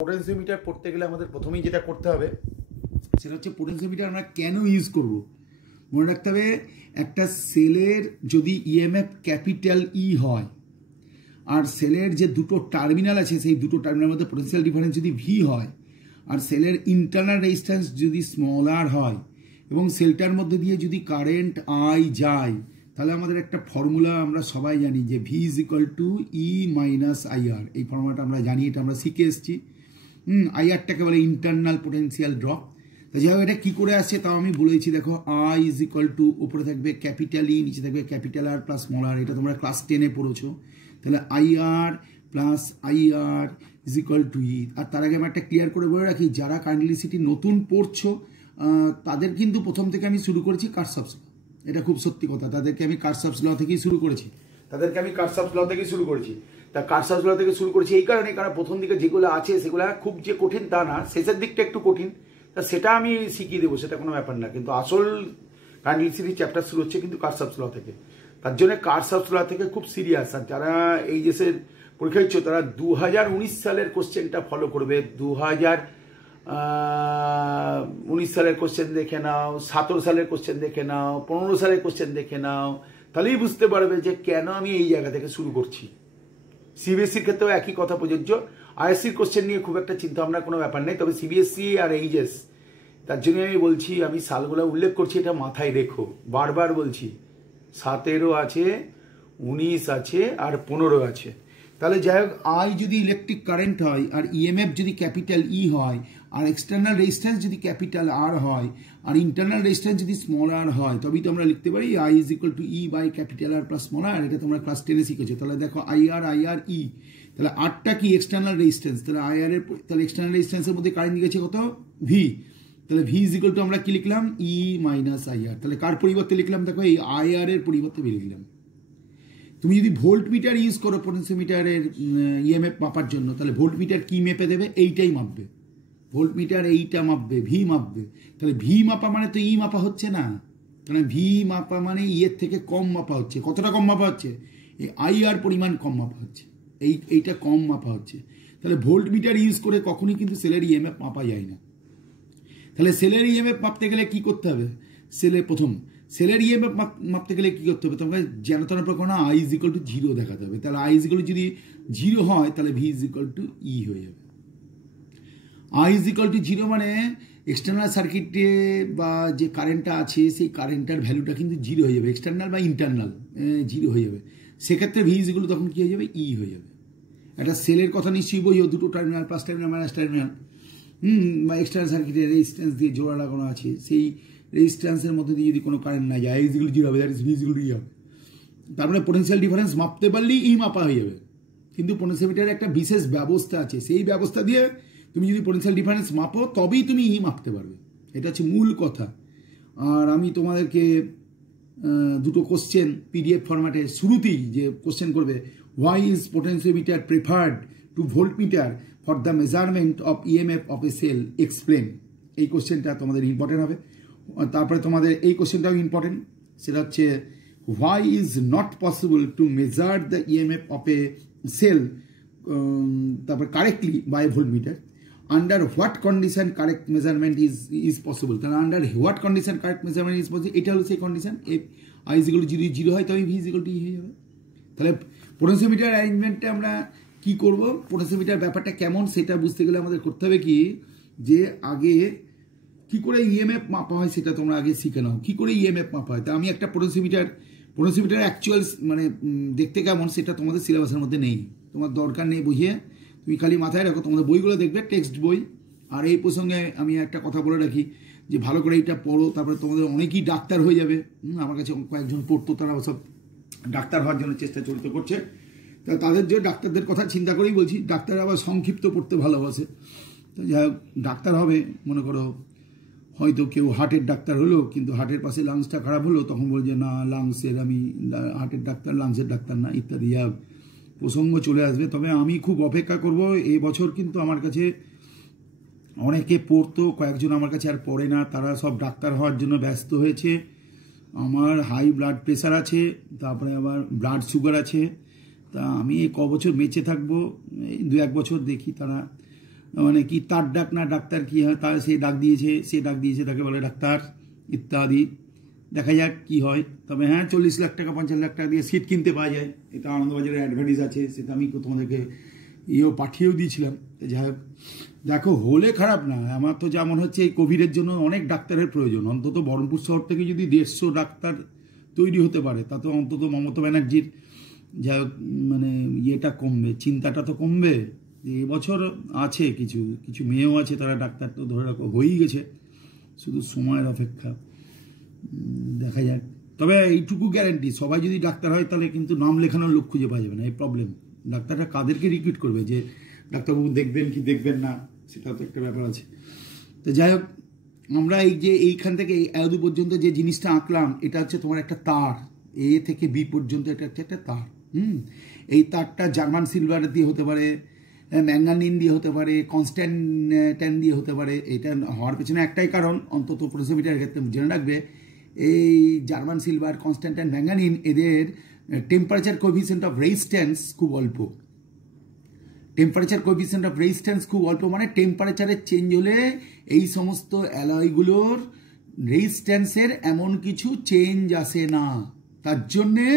Potentiometer পড়তে গেলে আমাদের প্রথমেই যেটা করতে হবে সেটা হচ্ছে পোটেনশিওমিটার আমরা কেন ইউজ করব। মনে রাখতে হবে একটা সেলের যদি ইএমএফ ক্যাপিটাল ই হয় আর সেলের যে দুটো টার্মিনাল আছে সেই দুটো টার্মিনালের মধ্যে পোটেনশিয়াল ডিফারেন্স যদি ভি হয় আর সেলের ইন্টারনাল রেজিস্ট্যান্স যদি স্মল আর হয় এবং সেলটার মধ্যে দিয়ে যদি কারেন্ট আই যায় তাহলে আমাদের একটা ফর্মুলা আমরা সবাই জানি যে V is equal to E minus IR. এই ফর্মুলাটা আমরা জানি, এটা আমরা শিখে এসেছি। আইআরটাকে বলে ইন্টারনাল পোটেনশিয়াল ড্রপ। তো যাই হোক, এটা কী করে আসছে তাও আমি বলেছি। দেখো, আই ইজ ইকুয়াল টু উপরে থাকবে ক্যাপিটাল ই, নিচে থাকবে capital R plus small r. এটা তোমরা ক্লাস 10-এ পড়েছো। তাহলে IR plus IR is equal to E. আর তার আগে আমি একটা ক্লিয়ার করে বলে রাখি, যারা কারেন্ট ইলেকট্রিসিটি নতুন পড়ছো তাদের কিন্তু প্রথম থেকে আমি শুরু করেছি কারশফস ল। এটা খুব সত্যি কথা, তাদেরকে আমি কারশফস ল থেকেই শুরু করেছি। তা কারশফস ল থেকে শুরু করেছি এই কারণে, কারণ প্রথম দিকে যেগুলো আছে সেগুলো খুব যে কঠিন তা না, শেষের দিকটা একটু কঠিন। তা সেটা আমি শিখিয়ে দেবো, সেটা কোনো ব্যাপার না। কিন্তু আসল কারেন্ট ইলেকট্রিসিটি চ্যাপ্টার শুরু হচ্ছে কিন্তু কারশফস ল থেকে। তার জন্য কারশফস ল থেকে খুব সিরিয়াস। আর যারা এই দেশের পরীক্ষা দিচ্ছ তারা 2019 সালের কোশ্চেনটা ফলো করবে। 2019 সালের কোশ্চেন দেখে নাও, 17 সালের কোশ্চেন দেখে নাও, 15 সালের কোশ্চেন দেখে নাও, তাহলেই বুঝতে পারবে যে কেন আমি এই জায়গা থেকে শুরু করছি। সিবিএসসির ক্ষেত্রেও একই কথা প্রযোজ্য। আইএসসির কোশ্চেন নিয়ে খুব একটা চিন্তা ভাবনার কোনো ব্যাপার নেই, তবে সিবিএসসি আর এইচএস, তার জন্য আমি বলছি, আমি সালগুলো উল্লেখ করছি, এটা মাথায় রেখো। বারবার বলছি, 17 আছে, 19 আছে আর 15 আছে। তাহলে যাই হোক, আই যদি ইলেকট্রিক কারেন্ট হয় আর ইএমএফ যদি ক্যাপিটাল ই হয় আর এক্সটার্নাল রেজিস্ট্যান্স যদি ক্যাপিটাল আর হয় আর ইন্টারনাল রেজিস্ট্যান্স যদি স্মল আর হয়, তবেই তো আমরা লিখতে পারি I is equal to E by capital R plus small r. এটা তোমরা ক্লাস 10-এ শিখেছো। তাহলে দেখো, আইআর ই, তাহলে আরটা কি এক্সটার্নাল রেজিস্ট্যান্স, তাহলে আইআর এর, তাহলে এক্সটার্নাল রেজিস্ট্যান্সের মধ্যে কারেন্ট গেছে কত, ভি। তাহলে ভি ইজ ইকুয়াল টু আমরা কি লিখলাম, ই মাইনাস আইআর। তাহলে কার পরিবর্তে লিখলাম, দেখো এই আইআর এর পরিবর্তে ভি লিখলাম। তুমি যদি ভোল্ট মিটার ইউজ করো পোটেনশিওমিটারের ইএমএফ মাপার জন্য, তাহলে ভোল্ট মিটার কি মেপে দেবে, এইটাই মাপবে। ভোল্ট মিটার এইটা মাপবে, ভি মাপবে। তাহলে ভি মাপা মানে তো ই মাপা হচ্ছে না, কারণ ভি মাপা মানে ই এর থেকে কম মাপা হচ্ছে। কতটা কম মাপা হচ্ছে, এই আইআর পরিমাণ কম মাপা হচ্ছে, এইটা কম মাপা হচ্ছে। তাহলে ভোল্ট মিটার ইউজ করে কখনই কিন্তু সেলের ইএমএফ মাপা যায় না। তাহলে সেলের ইএমএফ মাপতে গেলে কি করতে হবে, সেলের ইএমএফ মাপতে গেলে কি করতে হবে, তোমাকে যেন তেন প্রকার না আই ইজ ইকুয়াল টু 0 দেখাতে হবে। তাহলে আই ইজ ইকুয়াল টু যদি 0 হয় তাহলে V is equal to E হয়ে যাবে। আই ইজ ইকুয়াল টু 0 মানে এক্সটার্নাল সার্কিটে বা যে কারেন্টটা আছে সেই কারেন্টটার ভ্যালুটা কিন্তু 0 হয়ে যাবে, এক্সটার্নাল বা ইন্টারনাল 0 হয়ে যাবে। সেক্ষেত্রে ভি ইজ ইকুয়াল টু তখন কি হয়ে যাবে, ই হয়ে যাবে। একটা সেলের কথা নিশ্চয়ই বইও, দুটো terminal, plus terminal minus terminal, বা এক্সটার্নাল সার্কিটের রেজিস্ট্যান্স দিয়ে জোড়া লাগানো আছে, সেই রেজিস্ট্যান্সের মধ্যে দিয়ে যদি কোনো কারেন্ট না যায়, ইজ ইকুয়াল টু 0 হবে, that is V is equal to E হবে। তার মানে পোটেনশিয়াল ডিফারেন্স মাপতে পারলেই ই মাপা হয়ে যাবে। কিন্তু পোটেনশিওমিটারের একটা বিশেষ ব্যবস্থা আছে, সেই ব্যবস্থা দিয়ে তুমি যদি পোটেনশিয়াল ডিফারেন্স মাপো তবেই তুমি ই মাপতে পারবে। এটা হচ্ছে মূল কথা। আর আমি তোমাদেরকে দুটো কোশ্চেন পিডিএফ ফরম্যাটে শুরুতেই যে কোশ্চেন করবে, why is potentiometer preferred to voltmeter for the measurement of EMF of a cell, explain. এই কোশ্চেনটা তোমাদের ইম্পর্টেন্ট হবে। তারপরে তোমাদের এই কোশ্চেনটাও ইম্পর্টেন্ট, সেটা হচ্ছে why is not possible to measure the EMF of a cell তারপর correctly by voltmeter, under what condition correct measurement is possible. তাহলে under what condition correct measurement is possible, এটা হলো সেই condition. I is equal to 0 হয় তবে V is equal to E হয়ে যাবে। তাহলে পোটেনশিওমিটার অ্যারেঞ্জমেন্টে আমরা কি করব, পোটেনশিওমিটার ব্যাপারটা কেমন সেটা বুঝতে গেলে আমাদের করতে হবে কি, যে আগে কি করে ইএমএফ মাপা হয় সেটা তোমরা আগে শিখে নাও, কি করে ইএমএফ মাপা হয়। তা আমি একটা পোটেনশিওমিটার অ্যাকচুয়াল মানে দেখতে কেমন সেটা তোমাদের সিলেবাসের মধ্যে নেই, তোমার দরকার নেই বুঝিয়ে, তুমি খালি মাথায় রাখো, তোমাদের বইগুলো দেখবে টেক্সট বই। আর এই প্রসঙ্গে আমি একটা কথা বলে রাখি, যে ভালো করে এইটা পড়ো, তারপরে তোমাদের অনেকেই ডাক্তার হয়ে যাবে। আমার কাছে কয়েকজন পড়তো, তারা সব ডাক্তার হওয়ার জন্য চেষ্টা চরিত করছে। তা তাদের যে ডাক্তারদের কথা চিন্তা করেই বলছি, ডাক্তার আবার সংক্ষিপ্ত পড়তে ভালোবাসে। তো যাই হোক, ডাক্তার হবে, মনে করো হয়তো কেউ হার্টের ডাক্তার হলো, কিন্তু হার্টের পাশে লাংসটা খারাপ হলো, তখন বলছে না লাংসের, আমি হার্টের ডাক্তার, লাংসের ডাক্তার না, ইত্যাদি প্রসঙ্গ চলে আসবে। তবে আমি খুব অপেক্ষা করব। এই বছর কিন্তু আমার কাছে অনেকে পড়তো, কয়েকজন আমার কাছে আর পড়ে না, তারা সব ডাক্তার হওয়ার জন্য ব্যস্ত হয়েছে। আমার হাই ব্লাড প্রেশার আছে, তারপরে আবার ব্লাড সুগার আছে। তা আমি এই ক বছর বেঁচে থাকবো, এই 2-1 বছর দেখি তারা মানে কি তার ডাক না ডাক্তার কি হয়, তার সে ডাক দিয়েছে তাকে বলে ডাক্তার ইত্যাদি। দেখা যাক কি হয়। তবে হ্যাঁ, 40 লাখ টাকা 50 লাখ টাকা দিয়ে সিট কিনতে পাওয়া যায়, এটা আনন্দবাজারের অ্যাডভার্টাইজ আছে, সেটা আমি তোমাদেরকে পাঠিয়েও দিয়েছিলাম। যাই হোক, দেখো হলে খারাপ না। আমার তো যা মনে হচ্ছে এই কোভিডের জন্য অনেক ডাক্তারের প্রয়োজন। অন্তত বহরমপুর শহর থেকে যদি 150 ডাক্তার তৈরি হতে পারে, তাতে অন্তত মমতা ব্যানার্জির যা মানে ইয়েটা কমবে, চিন্তাটা তো কমবে। এবছর আছে কিছু কিছু মেয়েও আছে, তারা ডাক্তার তো ধরে রাখো হয়েই গেছে, শুধু সময়ের অপেক্ষা, দেখা যাক। তবে এইটুকু গ্যারেন্টি, সবাই যদি ডাক্তার হয় তাহলে কিন্তু নাম লেখানোর লোক খুঁজে পাওয়া যাবে না, এই প্রবলেম। ডাক্তাররা কাদেরকে রিক্রুট করবে, যে ডাক্তারবাবু দেখবেন কি দেখবেন না, সেটা তো একটা ব্যাপার আছে। তো যাই হোক, আমরা এই যে এইখান থেকে এত পর্যন্ত যে জিনিসটা আঁকলাম, এটা হচ্ছে তোমার একটা তার, এ থেকে বি পর্যন্ত এটা হচ্ছে একটা তার। এই তারটা জার্মান সিলভার দিয়ে হতে পারে, ম্যাঙ্গানিন দিয়ে হতে পারে, কনস্ট্যান্টাইন দিয়ে হতে পারে। এটা হওয়ার পেছনে একটাই কারণ, অন্তত প্রসিমিটারের ক্ষেত্রে জেনে রাখবে, এই জার্মান সিলভার, কনস্ট্যান্টাইন, ম্যাঙ্গানিন, এদের টেম্পারেচার কোএফিসিয়েন্ট অফ রেজিস্ট্যান্স খুব অল্প। টেম্পারেচার কোএফিসিয়েন্ট অফ রেজিস্ট্যান্স খুব অল্প মানে টেম্পারেচারের চেঞ্জ হলে এই সমস্ত অ্যালয়গুলোর রেজিস্ট্যান্সের এমন কিছু চেঞ্জ আসে না। তার জন্যে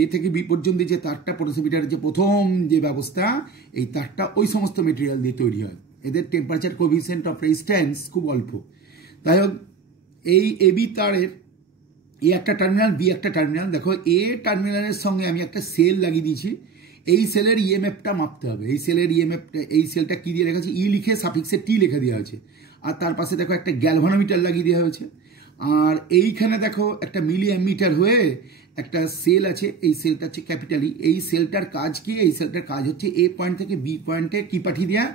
এ থেকে বি পর্যন্ত যে তারটা, পোটেনশিওমিটারের যে প্রথম যে ব্যবস্থা, এই তারটা ওই সমস্ত মেটেরিয়াল দিয়ে তৈরি হয়। এদের টেম্পারেচার কোএফিসিয়েন্ট অফ রেজিস্ট্যান্স খুব অল্প। তাই হোক, এই এবি তারের এ একটা টার্মিনাল, বি একটা টার্মিনাল। দেখো, এ টার্মিনালের সঙ্গে আমি একটা সেল লাগিয়ে দিয়েছি। এই সেলের ইএমএফটা মাপতে হবে। এই সেলের ইএমএফটা, এই সেলটা কি দিয়ে লেখা আছে, ই লিখে সাফিক্সে টি লেখা দেওয়া হয়েছে। আর তার পাশে দেখো একটা গ্যালভানোমিটার লাগিয়ে দেওয়া হয়েছে। আর এইখানে দেখো একটা মিলি অ্যামিটার হয়ে একটা সেল আছে, এই সেলটা হচ্ছে ক্যাপিটালি। এই সেলটার কাজ কি? এই সেলটার কাজ হচ্ছে এ পয়েন্ট থেকে বি পয়েন্টে কি পাঠিয়ে দেওয়া,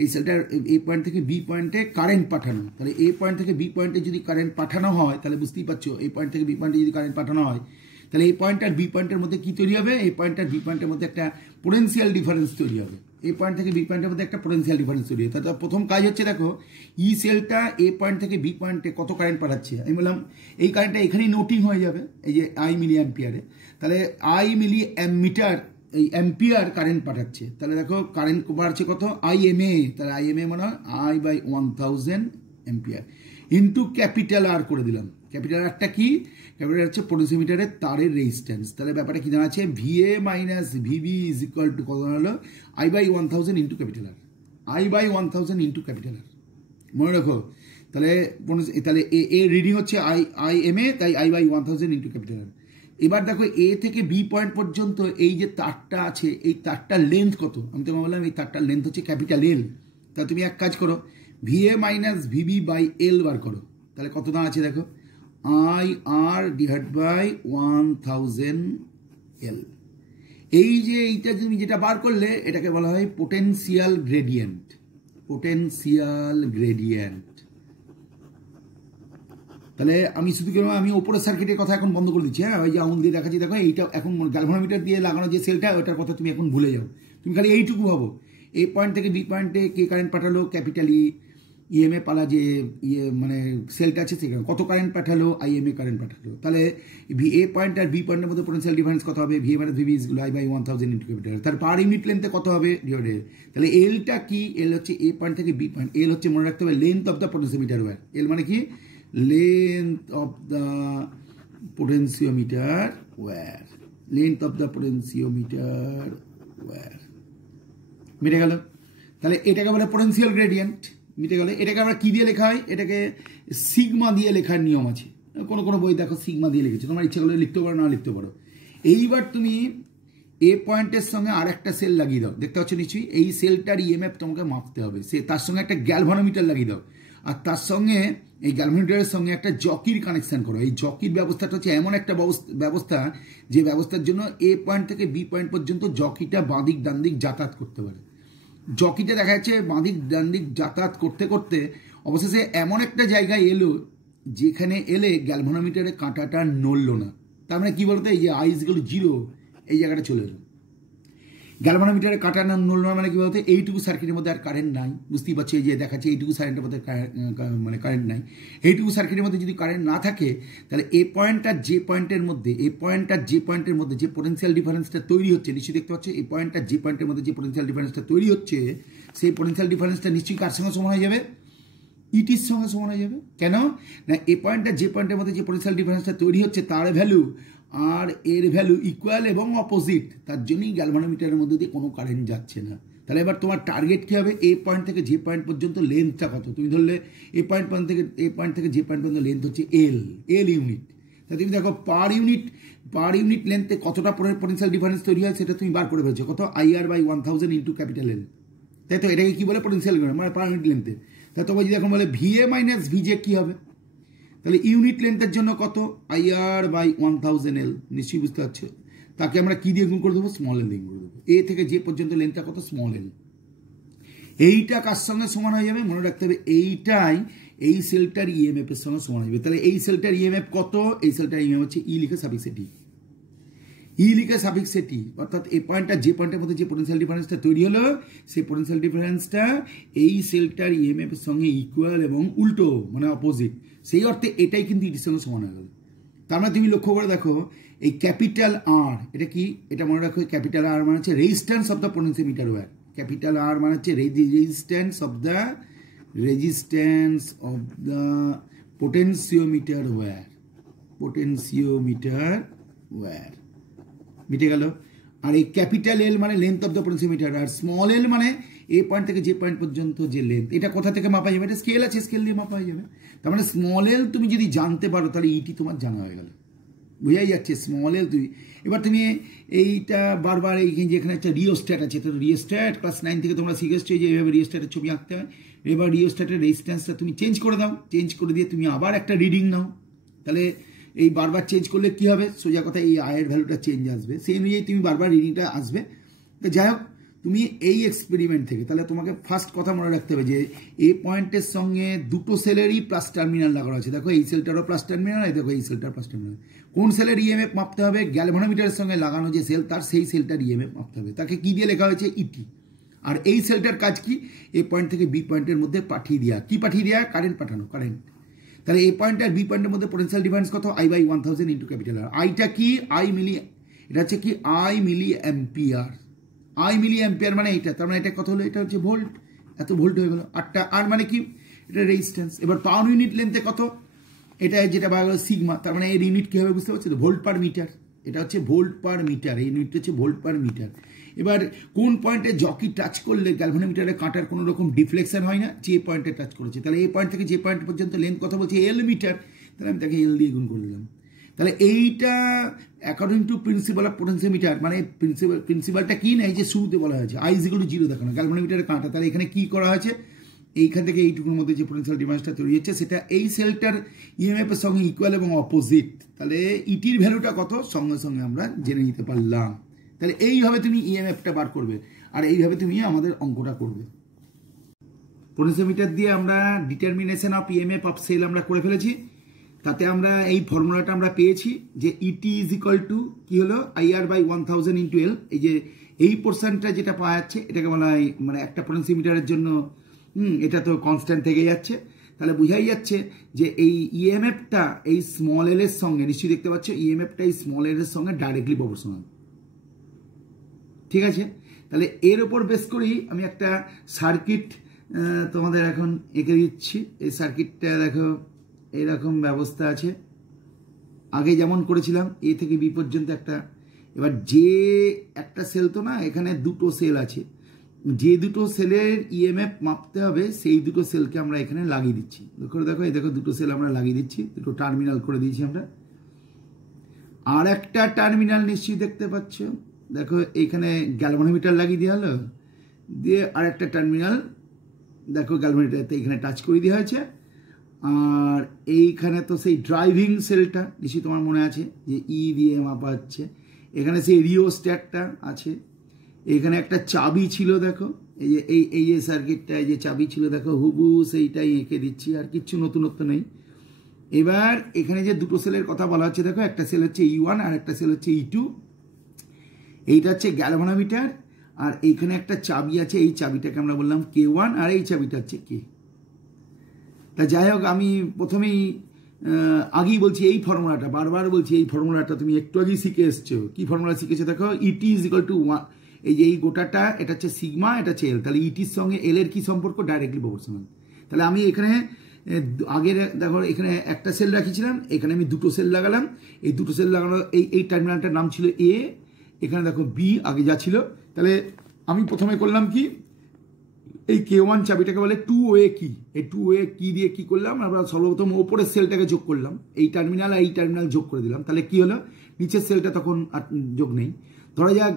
এই সেলটার এ পয়েন্ট থেকে বি পয়েন্টে কারেন্ট পাঠানো। তাহলে এ পয়েন্ট থেকে বি পয়েন্টে যদি কারেন্ট পাঠানো হয়, তাহলে বুঝতেই পারছো, এই পয়েন্ট থেকে বি পয়েন্টে যদি কারেন্ট পাঠানো হয়, তাহলে এই পয়েন্ট আর বি পয়েন্টের মধ্যে কি তৈরি হবে? এই পয়েন্ট আর বি পয়েন্টের মধ্যে একটা পোটেনশিয়াল ডিফারেন্স তৈরি হবে। এই পয়েন্ট থেকে বি পয়েন্টের মধ্যে একটা পোটেনশিয়াল ডিফারেন্স তৈরি হবে। তাহলে প্রথম কাজ হচ্ছে, দেখো ই সেলটা এ পয়েন্ট থেকে বি পয়েন্টে কত কারেন্ট পাঠাচ্ছে। আমি বললাম এই কারেন্টটা এখানেই নোটিং হয়ে যাবে, এই যে আই মিলি অ্যাম্পিয়ারে। তাহলে আই মিলি অ্যামিটার, এই অ্যাম্পিয়ার কারেন্ট পাঠাচ্ছে। তাহলে দেখো কারেন্ট বাড়ছে কত, আই এম এ। তাহলে আই এম এ মানে I by 1000 ampere into capital R করে দিলাম। ক্যাপিটাল আরটা কি? ক্যাপিটাল হচ্ছে পোটেনশিওমিটারের তারের রেজিস্ট্যান্স। তাহলে ব্যাপারটা কি জানা আছে, VA minus VB is equal to কত হলো, I by 1000 into capital R. I by 1000 into capital R, মনে রাখো। তাহলে তাহলে এ রিডিং হচ্ছে আই এম এ, তাই I by 1000 into capital R. এবার দেখো এ থেকে বি পয়েন্ট পর্যন্ত এই যে তারটা আছে, এই তারটার লেন্থ কত? আমি তোমাকে বললাম এই তারটার লেন্থ হচ্ছে ক্যাপিটাল এল। তা তুমি এক কাজ করো, VA minus VB by L বার করো। তাহলে কত দাম আছে দেখো, I R divide by 1000 L. এই যে এইটা তুমি যেটা বার করলে, এটাকে বলা হয় পোটেনশিয়াল গ্রেডিয়েন্ট। Potential gradient. তাহলে আমি শুধু কেন, আমি ওপরের সার্কিটের কথা এখন বন্ধ করে দিচ্ছি। হ্যাঁ, ওই যে আউন দিয়ে দেখাচ্ছি, দেখো এইটা এখন গ্যালভানোমিটার দিয়ে লাগানো যে সেলটা, ওটার কথা তুমি এখন ভুলে যাও। তুমি খালি এইটুকু ভাবো, এ পয়েন্ট থেকে বি পয়েন্টে কে কারেন্ট পাঠালো, ক্যাপিটালি ইএমএ পালা যে মানে সেলটা আছে সেখানে কত কারেন্ট পাঠালো, আইএমএ কারেন্ট পাঠালো। তাহলে এ পয়েন্ট আর বি পয়েন্টের মধ্যে পোটেনশিয়াল ডিফারেন্স কত হবে, ভি মানে ভিবি ইজগুলো আই বাই 1000 ইন্টু ক্যাপিটাল। তার পার ইউনিট লেন্থে কত হবে ডিভাইডেড। তাহলে এলটা কি? এল হচ্ছে এ পয়েন্ট থেকে বি পয়েন্ট। এল হচ্ছে মনে রাখতে হবে length of the potentiometer wire. L মানে কি? Length of the potentiometer wire. Length of the potentiometer wire. মিটে গেল। তাহলে এটাকে বলে পোটেনশিয়াল গ্রেডিয়েন্ট। মিটে গেলে। এটাকে আমরা কি দিয়ে লেখা হয়? এটাকে সিগমা দিয়ে লেখার নিয়ম আছে। কোনো কোনো বই দেখো সিগমা দিয়ে লিখেছে, তোমার ইচ্ছা করলে লিখতে পারো, না লিখতে পারো। এইবার তুমি এ পয়েন্টের সঙ্গে আর একটা সেল লাগিয়ে দাও, দেখতে পাচ্ছ নিশ্চয়ই। এই সেলটার ইএমএফ তোমাকে মাপতে হবে। সে তার সঙ্গে একটা গ্যালভানোমিটার লাগিয়ে দাও, আর তার সঙ্গে এই গ্যালভানোমিটারের সঙ্গে একটা জকির কানেকশন করো। এই জকির ব্যবস্থাটা হচ্ছে এমন একটা ব্যবস্থা, যে ব্যবস্থার জন্য এ পয়েন্ট থেকে বি পয়েন্ট পর্যন্ত জকিটা বাঁদিক ডান দিক যাতায়াত করতে পারে। জকিটা দেখা যাচ্ছে বাঁদিক ডান দিক যাতায়াত করতে করতে অবশেষে এমন একটা জায়গায় এলো, যেখানে এলে গ্যালভানোমিটারে কাঁটাটা নড়লো না। তার মানে কি বলতো, এই যে আইসগুলো 0, এই জায়গাটা চলে এলো। গ্যালভানোমিটারে কাঁটা নড়লো না মানে কি বলতো, এইটুকু সার্কিটের মধ্যে আর কারেন্ট নাই। বুঝতেই পারছি, এই যে দেখাচ্ছে এইটুকু সার্কিটের মধ্যে মানে কারেন্ট নাই। এইটুকু সার্কিটের মধ্যে যদি কারেন্ট না থাকে, তাহলে এ পয়েন্ট আর যে পয়েন্টের মধ্যে, এ পয়েন্ট আর যে পয়েন্টের মধ্যে যে পোটেনশিয়াল ডিফারেন্সটা তৈরি হচ্ছে, নিশ্চয়ই দেখতে পাচ্ছ, এই পয়েন্ট আর যে পয়েন্টের মধ্যে যে পোটেনশিয়াল ডিফারেন্সটা তৈরি হচ্ছে, সেই পোটেনশিয়াল ডিফারেন্সটা নিশ্চয়ই কার সঙ্গে সমান হয়ে যাবে, ইটির সঙ্গে সমান হয়ে যাবে। কেন না এ পয়েন্টটা যে পয়েন্টের মধ্যে যে পোটেনশিয়াল ডিফারেন্সটা তৈরি হচ্ছে তার ভ্যালু আর এর ভ্যালু ইকুয়াল এবং অপোজিট, তার জন্যই গ্যালভানোমিটারের মধ্যে দিয়ে কোনো কারেন্ট যাচ্ছে না। তাহলে এবার তোমার টার্গেট কী হবে, এ পয়েন্ট থেকে যে পয়েন্ট পর্যন্ত লেন্থটা কত, তুমি ধরলে এ পয়েন্ট থেকে যে পয়েন্ট পর্যন্ত লেন্থ হচ্ছে এল ইউনিট। তা তুমি দেখো পার ইউনিট লেন্থে কতটা পোটেনশিয়াল ডিফারেন্স তৈরি হয় সেটা তুমি বার করে ফেলছো, কত IR/1000 ইন্টু ক্যাপিটাল এল, তাই তো? এটাকে কি বলে, পোটেনশিয়াল মানে পার ইউনিট লেন্থে। তা তোমার যদি এখন বলে VA মাইনাস VJ কি হবে, তাহলে ইউনিট লেন্থের জন্য কত, IR/1000L, নিশ্চয়ই বুঝতে পারছো। তাকে আমরা কি দিয়ে গুণ করে দেবো, স্মল এল দিয়ে গুণ করে দেবো। এ থেকে যে পর্যন্ত লেন্থটা কত, স্মল এল। এইটা কার সঙ্গে সমান হয়ে যাবে, মনে রাখতে হবে এইটাই এই সেলটার ইএমএফ এর সঙ্গে সমান হয়ে যাবে। তাহলে এই সেলটার ইএমএফ কত, এই সেলটার ইএমএফ হচ্ছে ই লিখে সাফিক্স এটি, অর্থাৎ এই পয়েন্টটা যে পয়েন্টের মধ্যে যে পোটেনশিয়াল ডিফারেন্সটা তৈরি হলো সেই পোটেনশিয়াল ডিফারেন্সটা এই সেলটার ইএমএফ এর সঙ্গে ইকুয়াল এবং উল্টো মানে অপোজিট, সেই অর্থে এটাই কিন্তু ইটির সঙ্গে সমান হয়ে গেল। তার মানে তুমি লক্ষ্য করে দেখো এই ক্যাপিটাল আর, এটা কি, এটা মনে রাখো, ক্যাপিটাল আর মানে হচ্ছে resistance of the potentiometer wire, capital R মানে হচ্ছে resistance of the potentiometer wire, মিটে গেল। আর এই ক্যাপিটাল এল মানে লেন্থ অফ দ্য পোটেনশিওমিটার, আর স্মল এল মানে এই পয়েন্ট থেকে যে পয়েন্ট পর্যন্ত যে লেন্থ, এটা কোথা থেকে মাপা যাবে, এটা স্কেল আছে, স্কেল দিয়ে মাপা হয়ে যাবে। তার মানে স্মল এল তুমি যদি জানতে পারো তাহলে ইটি তোমার জানা হয়ে গেল, বোঝাই যাচ্ছে স্মল এল তুমি। এবার তুমি এইটা বারবার এইখানে যেখানে একটা রিওস্ট্যাট আছে, তো রিওস্ট্যাট ক্লাস 9 থেকে তোমরা শিখে এসছো যে এইভাবে রিওস্ট্যাটের ছবি আঁকতে হয়। এবার রিওস্ট্যাটের রেজিস্ট্যান্সটা তুমি চেঞ্জ করে দাও, চেঞ্জ করে দিয়ে তুমি আবার একটা রিডিং নাও, তাহলে এই বারবার চেঞ্জ করলে কি হবে, সোজা কথা এই আয়ের ভ্যালুটা চেঞ্জ আসবে, সেই অনুযায়ী তুমি বারবার রিডিংটা আসবে। তো যাই হোক, তুমি এই এক্সপেরিমেন্ট থেকে তাহলে তোমাকে ফার্স্ট কথা মনে রাখতে হবে যে এই পয়েন্টের সঙ্গে দুটো সেলেরই প্লাস টার্মিনাল লাগানো আছে। দেখো এই সেলটারও প্লাস টার্মিনাল, এই দেখো এই সেলটার প্লাস টার্মিনাল। কোন সেলের ইএমএফ মাপতে হবে, গ্যালভানোমিটারের সঙ্গে লাগানো যে সেল তার সেই সেলটার ইএমএফ মাপতে হবে, তাকে কি দিয়ে লেখা হয়েছে, ইটি। আর এই সেলটার কাজ কি, এই পয়েন্ট থেকে বি পয়েন্টের মধ্যে পাঠিয়ে দেওয়া, কি পাঠিয়ে দেওয়া, কারেন্ট পাঠানো, কারেন্ট। তাহলে এই পয়েন্ট আর বি পয়েন্টের মধ্যে পোটেনশিয়াল ডিফারেন্স কত, I/1000 ইন্টু ক্যাপিটাল আর। আইটা কি, আই মিলি, এটা হচ্ছে কি আই মিলি অ্যাম্পিয়ার, মানে এইটা, তার মানে এটা কত হলো, এটা হচ্ছে ভোল্ট, এত ভোল্ট হয়ে গেল। আর মানে কি, এটা রেজিস্ট্যান্স। এবার পার ইউনিট লেন্থে কত, এটা যেটা পাওয়া গেল সিগমা, তার মানে এর ইউনিট কি হবে বুঝতে পারছো তো, ভোল্ট পার মিটার, এটা হচ্ছে ভোল্ট পার মিটার, এই ইউনিটটা হচ্ছে ভোল্ট পার মিটার। এবার কোন পয়েন্টে জকি টাচ করলে গ্যালভানোমিটারে কাঁটার কোনো রকম ডিফ্লেকশন হয় না, যে পয়েন্টে টাচ করেছে, তাহলে এই পয়েন্ট থেকে যে পয়েন্ট পর্যন্ত লেন্থ কথা বলছে এল মিটার, তাহলে আমি তাকে এল দিয়ে গুণ করে দিলাম। তাহলে এইটা according to principal of potentiometer, মানে প্রিন্সিপালটা কি না, এই যে শুরুতে বলা হয়েছে I=0 দেখানো গ্যালভানোমিটারে কাঁটা, তাহলে এখানে কি করা হয়েছে, এইখান থেকে এইটুকুর মধ্যে যে পোটেনশিয়াল ডিফারেন্সটা তৈরি হচ্ছে সেটা এই সেলটার ইএমএফ এর সঙ্গে ইকুয়াল এবং অপোজিট, তাহলে ইটির ভ্যালুটা কত সঙ্গে সঙ্গে আমরা জেনে নিতে পারলাম। তাহলে এইভাবে তুমি ইএমএফটা বার করবে, আর এইভাবে তুমি আমাদের অঙ্কটা করবে। পোটেনশিওমিটার দিয়ে আমরা determination of EMF of cell আমরা করে ফেলেছি, তাতে আমরা এই ফর্মুলাটা আমরা পেয়েছি যে ইটি ইজ ইকুয়াল টু কি হলো, IR/1000 ইন্টু এল। এই যে এই পোর্শনটা যেটা পাওয়া যাচ্ছে এটাকে বলা হয়, মানে একটা পোটেনশিওমিটারের জন্য এটা তো কনস্ট্যান্ট থেকে যাচ্ছে, তাহলে বোঝাই যাচ্ছে যে এই ইএমএফটা এই স্মল এল এর সঙ্গে, নিশ্চয়ই দেখতে পাচ্ছ ইএমএফটা এই স্মল এল এর সঙ্গে ডাইরেক্টলি প্রপোর্শনাল, ঠিক আছে। তাহলে এর উপর বেস করেই আমি একটা সার্কিট তোমাদের এখন এঁকে দিচ্ছি। এই সার্কিটটা দেখো এরকম ব্যবস্থা আছে, আগে যেমন করেছিলাম এ থেকে বি পর্যন্ত একটা। এবার যে একটা সেল তো না, এখানে দুটো সেল আছে, যে দুটো সেলের ইএমএফ মাপতে হবে সেই দুটো সেলকে আমরা এখানে লাগিয়ে দিচ্ছি। দেখো এই দেখো দুটো সেল আমরা লাগিয়ে দিচ্ছি, দুটো টার্মিনাল করে দিয়েছি আমরা। আর একটা টার্মিনাল নিশ্চয়ই দেখতে পাচ্ছ, দেখো এইখানে গ্যালভানোমিটার লাগিয়ে দেওয়া হলো, দিয়ে আর একটা টার্মিনাল দেখো গ্যালভানোমিটারতে এখানে টাচ করে দেওয়া হয়েছে। আর এইখানে তো সেই ড্রাইভিং সেলটা নিশ্চয়ই তোমার মনে আছে যে ই দিয়ে মাপা হচ্ছে, এখানে সেই রিওস্ট্যাটটা আছে, এখানে একটা চাবি ছিল, দেখো এই যে এই যে সার্কিটটা এই যে চাবি ছিল দেখো হুবু সেইটাই এঁকে দিচ্ছি, আর কিচ্ছু নতুনত্ব নেই। এবার এখানে যে দুটো সেলের কথা বলা হচ্ছে দেখো, একটা সেল হচ্ছে E1 আর একটা সেল হচ্ছে E2, এইটা হচ্ছে গ্যালভানোমিটার, আর এইখানে একটা চাবি আছে, এই চাবিটাকে আমরা বললাম K1 আর এই চাবিটা হচ্ছে K। তা যাই হোক, আমি প্রথমেই আগেই বলছি এই ফর্মুলাটা, বারবার বলছি এই ফর্মুলাটা তুমি একটু আগেই শিখে এসছো। কি ফর্মুলা শিখেছো দেখো, ইটি ইজ ইকুয়াল টু 1, এই যে এই গোটাটা এটা হচ্ছে সিগমা, এটা হচ্ছে এল, তাহলে ইটির সঙ্গে এল এর কি সম্পর্ক? Directly proportional. তাহলে আমি এখানে আগের দেখো এখানে একটা সেল রাখিছিলাম, এখানে আমি দুটো সেল লাগালাম, এই দুটো সেল লাগানো এই টার্মিনালটার নাম ছিল এ, এখানে দেখো বি আগে যা ছিল। তাহলে আমি প্রথমে করলাম কি, এই K1 চাবিটাকে বলে টু ওয়ে কি, এই টু ওয়ে কি দিয়ে কি করলাম আমরা সর্বপ্রথম ওপরের সেলটাকে যোগ করলাম, এই টার্মিনাল আর এই টার্মিনাল যোগ করে দিলাম। তাহলে কি হলো, নিচের সেলটা তখন আর যোগ নেই। ধরা যাক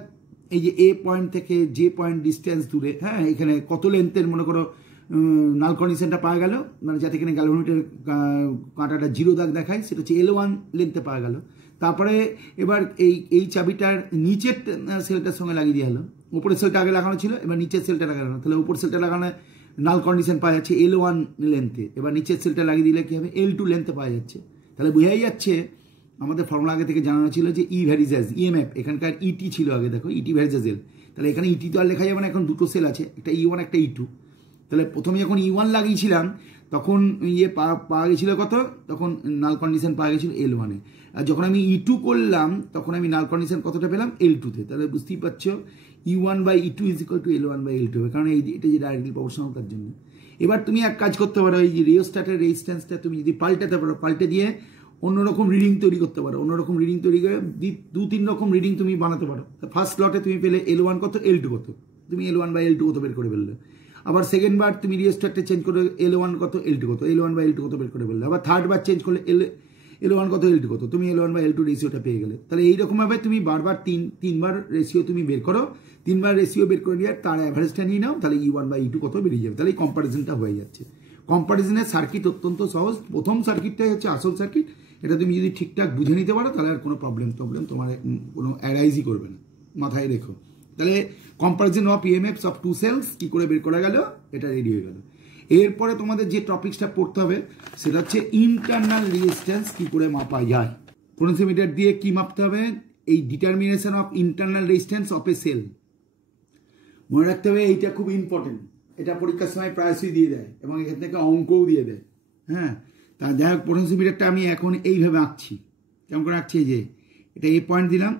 এই যে এ পয়েন্ট থেকে যে পয়েন্ট ডিস্টেন্স দূরে, হ্যাঁ এখানে কত লেন্থের মনে করো নাল কন্ডিশনটা পাওয়া গেল, মানে যাতে এখানে গ্যালভানোমিটার কাঁটাটা জিরো দাগ দেখায়, সেটা হচ্ছে L1 লেন্থে পাওয়া গেল। তারপরে এবার এই চাবিটার নিচের সেলটার সঙ্গে লাগিয়ে দেওয়া হলো, উপরের সেলটা আগে লাগানো ছিল, এবার নিচের সেলটা লাগানো, তাহলে উপর সেলটা লাগানো নাল কন্ডিশন পাওয়া যাচ্ছে L1 লেন্থে, এবার নিচের সেলটা লাগিয়ে দিলে কি হবে, L2 লেন্থে পাওয়া যাচ্ছে। তাহলে বোঝাই যাচ্ছে আমাদের ফর্মুলা আগে থেকে জানানো ছিল যে ই ভ্যারিজ অ্যাজ ইএমএফ, এখানকার ইটি ছিল আগে, দেখো ইটি ভ্যারিজ অ্যাজ এল। তাহলে এখানে ইটি তো আর লেখা যাবে না, এখন দুটো সেল আছে, একটা E1 একটা E2। তাহলে প্রথমে যখন E1 লাগিয়েছিলাম তখন পাওয়া গেছিল কত, তখন নাল কন্ডিশন পাওয়া গেছিল L1 এ, আর যখন আমি E2 করলাম তখন আমি নাল কন্ডিশন কতটা পেলাম, L2 তে। তাহলে বুঝতেই পারছো E1/E2 is equal two L1/L2, কারণ এটা যে ডাইরেক্টলি প্রপোর্শনাল তার জন্য। এবার তুমি এক কাজ করতে পারো, এই যে রিওস্ট্যাটের রেজিস্ট্যান্সটা তুমি যদি পাল্টাতে পারো, পাল্টে দিয়ে অন্যরকম রিডিং তৈরি করতে পারো, অন্যরকম রিডিং তৈরি করে 2-3 রকম রিডিং তুমি বানাতে পারো। ফার্স্ট স্লটে তুমি পেলে L1 কত, L2 কত, তুমি L1/L2 কত বের করে ফেললে। আবার সেকেন্ড বার তুমি রিওস্ট্যাটটা চেঞ্জ করে L1 কত, L2 কত, L1/L2 কত বের করে ফেললে। আবার থার্ড বার চেঞ্জ করলে L1 কত, L2 কত, তুমি L1/L2 রেশিওটা পেয়ে গেলে। তাহলে এইরকমভাবে তুমি বারবার তিনবার রেশিও তুমি বের করো, তিনবার রেশিও বের করে নিয়ে তার অ্যাভারেজটা নিয়ে নাও, তাহলে E1/E2 কত বেরিয়ে যাবে। তাহলে এই কম্পারিজনটা হয়ে যাচ্ছে। কম্পারিজনের সার্কিট অত্যন্ত সহজ, প্রথম সার্কিটটাই হচ্ছে আসল সার্কিট, এটা তুমি যদি ঠিকঠাক বুঝে নিতে পারো তাহলে আর কোনো প্রবলেম তোমার কোনো অ্যারাইজই করবে না, মাথায় রেখো। তাহলে comparison of EMFs of two cells কি করে বের করা গেল, এটা রেডি হয়ে গেল। এরপরে তোমাদের যে টপিকসটা পড়তে হবে সেটা হচ্ছে ইন্টারনাল রেজিস্ট্যান্স কি করে মাপা যায়। পোটেনশিওমিটার দিয়ে কি মাপতে হবে, এই determination of internal resistance of a cell. মনে রাখতে হবে এইটা খুব ইম্পর্টেন্ট, এটা পরীক্ষার সময় প্রায়শই দিয়ে দেয় এবং এখান থেকে অঙ্কও দিয়ে দেয়। হ্যাঁ, তা যাই হোক পোটেনশিওমিটারটা আমি এখন এইভাবে আঁকছি, কেমন করে আঁকছি, যে এটা এই পয়েন্ট দিলাম,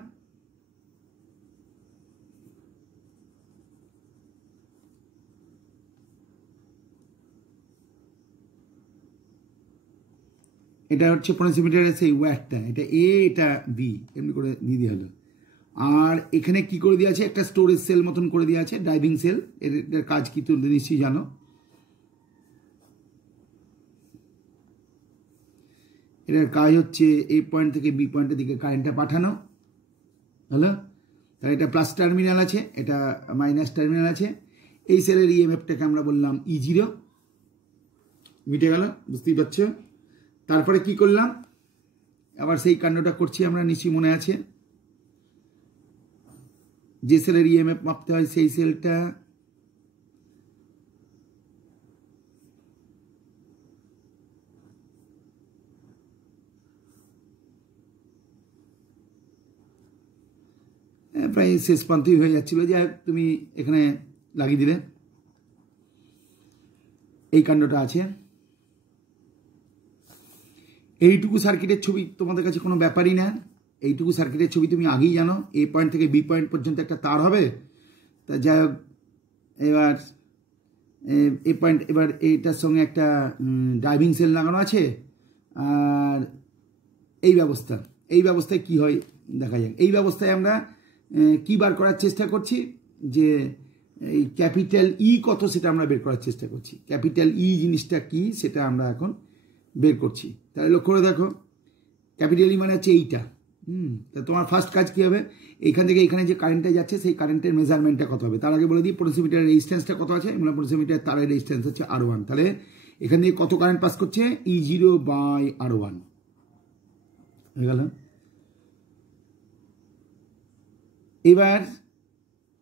এটা হচ্ছে পোটেনশিওমিটারের সেই ওয়্যারটা, এটা এ এটা বি, এমনি করে দিয়ে দেওয়া হলো। আর এখানে কি করে দেওয়া আছে, একটা স্টোরেজ সেল মতন করে দেওয়া আছে, ড্রাইভিং সেল। এটার কাজ কি তুমি নিশ্চয়ই জানো, এটার কাজ হচ্ছে এই পয়েন্ট থেকে বি পয়েন্টের দিকে কারেন্টটা পাঠানো হলো। তাহলে এটা প্লাস টার্মিনাল আছে, এটা মাইনাস টার্মিনাল আছে। এই সেলের ইএমএফটাকে আমরা বললাম E0, মিটে গেল, বুঝতেই পারছো। তারপরে কি করলাম, আবার সেই কাণ্ডটা করছি আমরা, নিশ্চয়ই মনে আছে, যে সেলের ইএমএফ মাপতে হয় সেই সেলটা প্রায় শেষ প্রান্তই হয়ে যাচ্ছিল, যে তুমি এখানে লাগিয়ে দিলে এই কাণ্ডটা আছে। এইটুকু সার্কিটের ছবি তোমাদের কাছে কোনো ব্যাপারই না, এইটুকু সার্কিটের ছবি তুমি আগেই জানো, এ পয়েন্ট থেকে বি পয়েন্ট পর্যন্ত একটা তার হবে। তা যাই হোক, এবার এই পয়েন্ট, এবার এইটার সঙ্গে একটা ড্রাইভিং সেল লাগানো আছে। আর এই ব্যবস্থায় কি হয় দেখা যাক। এই ব্যবস্থায় আমরা কি বার করার চেষ্টা করছি, যে এই ক্যাপিটাল ই কত সেটা আমরা বের করার চেষ্টা করছি। ক্যাপিটাল ই জিনিসটা কি সেটা আমরা এখন বের করছি। তাহলে লক্ষ্য করে দেখো, ক্যাপিটাল ই মানে হচ্ছে এইটা। তা তোমার ফার্স্ট কাজ কি হবে, এইখান থেকে এখানে যে কারেন্টটা যাচ্ছে সেই কারেন্টের মেজারমেন্টটা কত হবে। তার আগে বলে দিই পোটেনশিওমিটারের রেজিস্ট্যান্সটা কত আছে, মানে পোটেনশিওমিটারের তারের রেজিস্ট্যান্স হচ্ছে R1। তাহলে এখান থেকে কত কারেন্ট পাস করছে, E0/R1 হয়ে গেল। এবার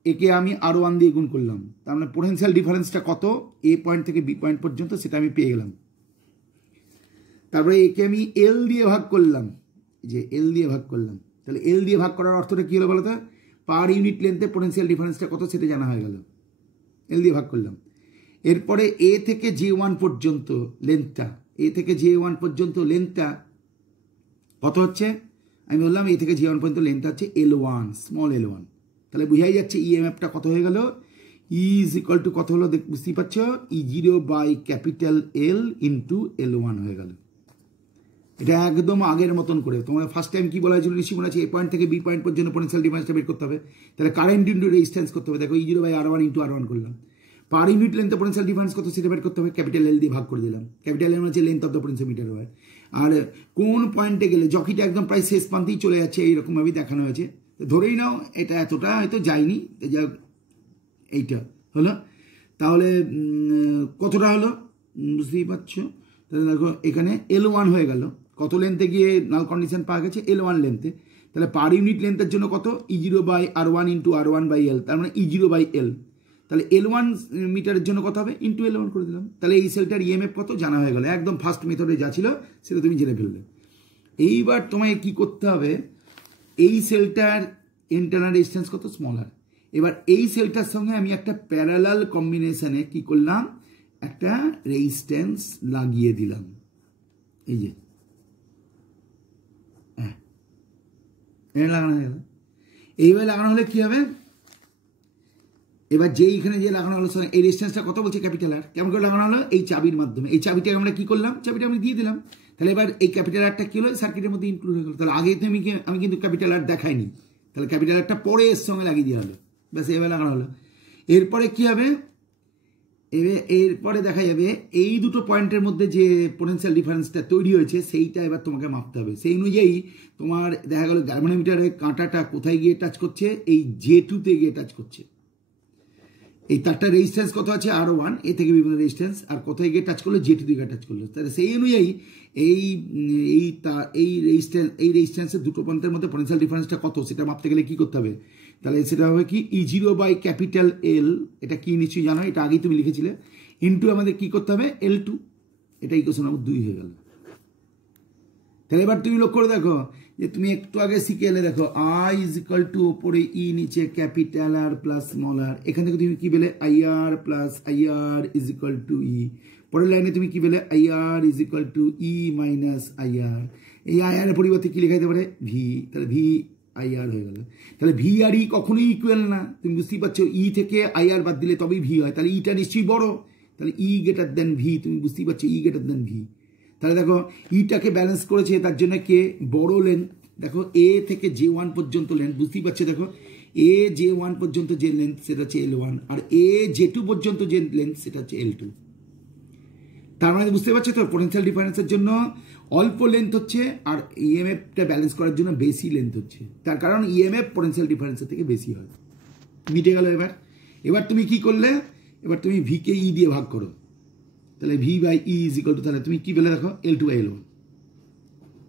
একে আমি R1 দিয়ে গুণ করলাম, তার মানে পোটেনশিয়াল ডিফারেন্সটা কত এ পয়েন্ট থেকে বি পয়েন্ট পর্যন্ত সেটা আমি পেয়ে গেলাম। তারপরে একে আমি এল দিয়ে ভাগ করলাম, যে এল দিয়ে ভাগ করলাম, তাহলে এল দিয়ে ভাগ করার অর্থটা কি হলো বলো তো, পার ইউনিট লেন্থে পোটেনশিয়াল ডিফারেন্সটা কত সেটা জানা হয়ে গেল, এল দিয়ে ভাগ করলাম। এরপরে এ থেকে J1 পর্যন্ত লেন্থটা, এ থেকে J1 পর্যন্ত লেন্থটা কত হচ্ছে, আমি বললাম এ থেকে J1 পর্যন্ত লেন্থটা হচ্ছে L1, স্মল L1। তাহলে বোঝাই যাচ্ছে ইএমএফটা কত হয়ে গেল, ইজ ইকুয়াল টু কত হলো বুঝতেই পারছো, E0/L ইন্টু L1 হয়ে গেল। এটা একদম আগের মতন করে। তোমার ফার্স্ট টাইম কি বলা হয়েছিল, ঋষি মনে আছে এ পয়েন্ট থেকে বি পয়েন্ট পর্যন্ত পোটেনশিয়াল ডিফারেন্সটা বের করতে হবে, তাহলে কারেন্ট ইন্টু রেজিস্ট্যান্স করতে হবে। দেখো E0/R1 ইন্টু R1 করলাম, পার ইউনিট লেন্থে পোটেনশিয়াল ডিফারেন্স কত সেটা বের করতে হবে, ক্যাপিটাল এল দিয়ে ভাগ করে দিলাম। ক্যাপিটাল এল হচ্ছে লেন্থ অফ দ্য পোটেনশিওমিটার হয়। আর কোন পয়েন্টে গেলে জকিটা একদম প্রায় শেষ প্রান্তেই চলে যাচ্ছে এইরকমভাবেই দেখানো হয়েছে। ধরেই নাও এটা এতটা হয়তো যায়নি, যা এইটা হলো, তাহলে কতটা হলো বুঝতেই পারছো। তাহলে দেখো এখানে L1 হয়ে গেল, কত লেন্থে গিয়ে নাল কন্ডিশন পাওয়া গেছে, L1 লেন্থে। তাহলে পার ইউনিট লেন্থের জন্য কত, E0/R1 ইন্টু R1/L, তার মানে E0/L। তাহলে L1 মিটারের জন্য কত হবে, ইন্টু L1 করে দিলাম। তাহলে এই সেলটার ইএমএফ কত জানা হয়ে গেল, একদম ফার্স্ট মেথডে যা ছিল সেটা তুমি জেনে ফেললে। এইবার তোমায় কি করতে হবে, এই সেলটার ইন্টারনাল রেজিস্ট্যান্স কত, স্মলার। এবার এই সেলটার সঙ্গে আমি একটা প্যারালাল কম্বিনেশনে কি করলাম, একটা রেজিস্ট্যান্স লাগিয়ে দিলাম। এই যে লাগানো হয়ে গেল। এইভাবে লাগানো হলে কি হবে, এবার যে এইখানে যে লাগানো হলো এই রেজিস্ট্যান্সটা কত বলছে, ক্যাপিটাল আর। কেমন করে লাগানো হলো, এই চাবির মাধ্যমে। এই চাবিটা আমরা কি করলাম, চাবিটা আমি দিয়ে দিলাম। তাহলে এবার এই ক্যাপিটাল আরটা কি হলো, সার্কিটের মধ্যে ইনক্লুড হয়ে গেল। তাহলে আগে আমি কিন্তু ক্যাপিটাল আর দেখাইনি, তাহলে ক্যাপিটাল আরটা পরে এর সঙ্গে লাগিয়ে দেওয়া হলো, ব্যাস এবার লাগানো হলো। এরপরে কি হবে, এরপরে দেখা যাবে এই দুটো পয়েন্টের মধ্যে যে পোটেনশিয়াল ডিফারেন্সটা তৈরি হয়েছে সেইটা এবার তোমাকে মাপতে হবে। সেই অনুযায়ী তোমার দেখা গেল গ্যালভানোমিটারের কাঁটাটা কোথায় গিয়ে টাচ করছে, এই J2-তে গিয়ে টাচ করছে। এই তারটা রেজিস্ট্যান্স কত আছে, R1, এ থেকে বিভিন্ন রেজিস্ট্যান্স, আর কোথায় গিয়ে টাচ করলো, J2 দিকে টাচ করলো। তাহলে সেই অনুযায়ী এই রেজিস্ট্যান্সের দুটো পয়েন্টের মধ্যে পোটেনশিয়াল ডিফারেন্সটা কত সেটা মাপতে গেলে কি করতে হবে, তাহলে সেটা হবে কি E0/L, এটা কি নিশ্চয়ই জানো, এটা আগেই তুমি লিখেছিলে, ইন্টু আমাদের কি করতে হবে L2, এটা ইকুয়েশন নম্বর 2 হয়ে গেল। তাহলে এবার তুমি লক্ষ্য করে দেখো যে তুমি একটু আগে শিখে এলে, দেখো I ইজ ইকুয়াল টু ওপরে E নিচে ক্যাপিটাল আর প্লাস স্মল আর। এখান থেকে তুমি কি পেলে, IR plus IR is equal to E। পরের লাইনে তুমি কি পেলে, IR is equal to E minus IR। এই IR এর পরিবর্তে কি লেখা যেতে পারে, V। তাহলে V IR হয়ে গেল। তাহলে V আর E কখনোই ইকুয়াল না, তুমি বুঝতেই পারছো। E থেকে IR বাদ দিলে তবেই V হয়, তাহলে Eটা নিশ্চয়ই বড়, তাহলে E গ্রেটার দেন V, তুমি বুঝতেই পারছো E গ্রেটার দেন V। তাহলে দেখো ইটাকে ব্যালেন্স করেছে, তার জন্য কে বড় লেন্থ, দেখো A থেকে J1 পর্যন্ত লেন্থ, বুঝতেই পারছো। দেখো A J1 পর্যন্ত যে লেন্থ সেটা হচ্ছে L1, আর A J2 পর্যন্ত যে লেন্থ সেটা হচ্ছে L2। তার মানে বুঝতে পারছো তো, পোটেনশিয়াল ডিফারেন্সের জন্য অল্প লেন্থ হচ্ছে, আর ইএমএফটা ব্যালেন্স করার জন্য বেশি লেন্থ হচ্ছে। তার কারণ ইএমএফ পোটেনশিয়াল ডিফারেন্সের থেকে বেশি হয়। মিটে গেল। এবার তুমি কি করলে, এবার তুমি V কে E দিয়ে ভাগ করো, তাহলে V/E ইজ ইকুয়াল টু, তাহলে তুমি কি পেলে দেখো L2/L1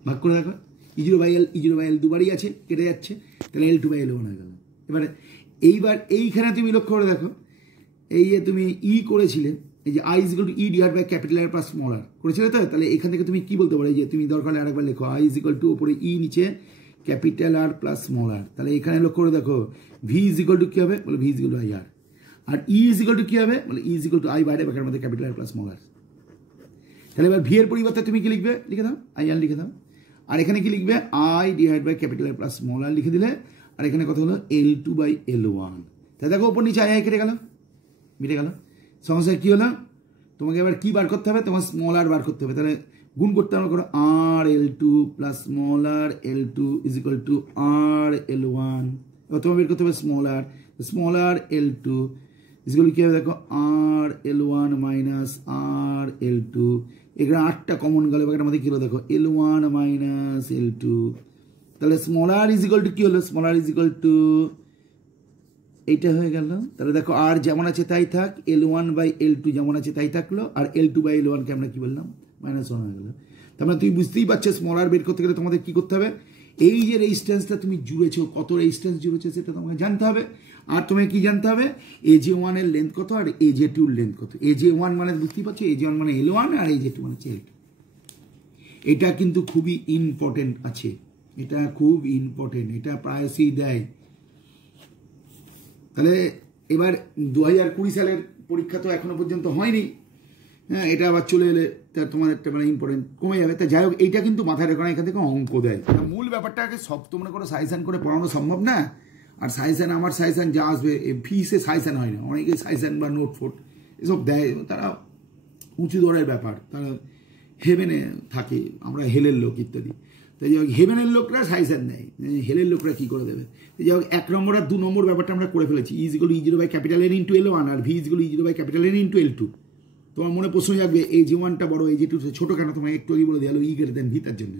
ভাগ করে দেখো, E0/L দুবারই আছে, কেটে যাচ্ছে, তাহলে L2/L1 হয়ে গেল। এইবার এইখানে তুমি লক্ষ্য করে দেখো, এই যে তুমি E করেছিলে, এই যে I is equal to E divide by capital R plus small R করেছিলে তো, তাহলে এখান থেকে তুমি কি বলতে পারো, যে তুমি দরকার হলে আরেকবার লেখো I ইজ ইকুয়াল টু ওপরে E নিচে capital R plus small R. তাহলে এখানে লক্ষ্য করে দেখো V ইজ ইকুয়াল টু কি হবে, বলে V is equal to IR, আর E ইজ ইকুয়াল টু কি হবে, বলে E is equal to I বাইরে বাকের মধ্যে capital R plus small R. তাহলে এবার V এর পরিবর্তে তুমি কি লিখবে, লিখে দাও IR লিখে দাও, আর এখানে কি লিখবে I divide by capital R plus small R লিখে দিলে, আর এখানে কত হলো L2/L1। তাহলে দেখো ওপর নিচে I কেটে গেল, মিটে গেল। সমস্যা কি হলো, তোমাকে এবার কি বার করতে হবে, তোমার স্মল আর বার করতে হবে। তাহলে গুণ করতে হবে, করো R/L2 plus small R L2 is equal to R/L1। এবার তোমার বের করতে হবে small R L2 is equal কি হবে, দেখো R/L1 মাইনাস R/L2। এখানে 8টা কমন গেল, এবার আমাদের কি হলো দেখো L1 মাইনাস L2। তাহলে small R is equal to কি হলো, small R is equal to এইটা হয়ে গেল। তাহলে দেখো আর যেমন আছে তাই থাক, L1/L2 যেমন আছে তাই থাকলো, আর L2/L1 কে আমরা কি বললাম, -1 হয়ে গেল। তার মানে তুমি বুঝতেই পারছো স্মল আর বের করতে গেলে তোমাদের কি করতে হবে, এই যে রেজিস্ট্যান্সটা তুমি জুড়েছো, কত রেজিস্ট্যান্স জুড়েছো সেটা তোমাকে জানতে হবে। আর তোমাকে কি জানতে হবে, AJ1 এর লেন্থ কত আর AJ2 এর লেন্থ কত। AJ1 মানে বুঝতেই পারছো, AJ1 মানে L1 আর AJ2 মানে L2। এটা কিন্তু খুবই ইম্পর্টেন্ট আছে, এটা খুব ইম্পর্টেন্ট, এটা প্রায়শই দেয়। তাহলে এবার 2020 সালের পরীক্ষা তো এখনো পর্যন্ত হয়নি, হ্যাঁ, এটা আবার চলে এলে তা তোমার একটা মানে ইম্পর্টেন্ট কমে যাবে। তা যাই হোক, এইটা কিন্তু মাথায় রেখো না, এখান থেকে অঙ্ক দেয়। মূল ব্যাপারটাকে সব তো মনে করো সাজেশন করে পড়ানো সম্ভব না, আর সাজেশন আমার সাজেশন যা আসবে ফিসে সাজেশন হয় না, অনেকে সাজেশন বা নোট ফোট এসব দেয়, তারা উঁচু দরের ব্যাপার, তারা হেভেনে থাকে, আমরা হেলের লোক ইত্যাদি। তো যাই হোক হেভেনের লোকরা সাজেশন দেয়, হেলের লোকরা কী করে দেবে। তো যাই হোক 1 নম্বর আর 2 নম্বর ব্যাপারটা আমরা করে ফেলেছি। E = E0 by capital N into L1 আর V = E0 by capital N into L2। তোমার মনে প্রশ্ন যাবে AG1টা বড় AG2 ছোটো কেন, তোমায় একটু আগে বলে দেওয়া E V তার জন্য।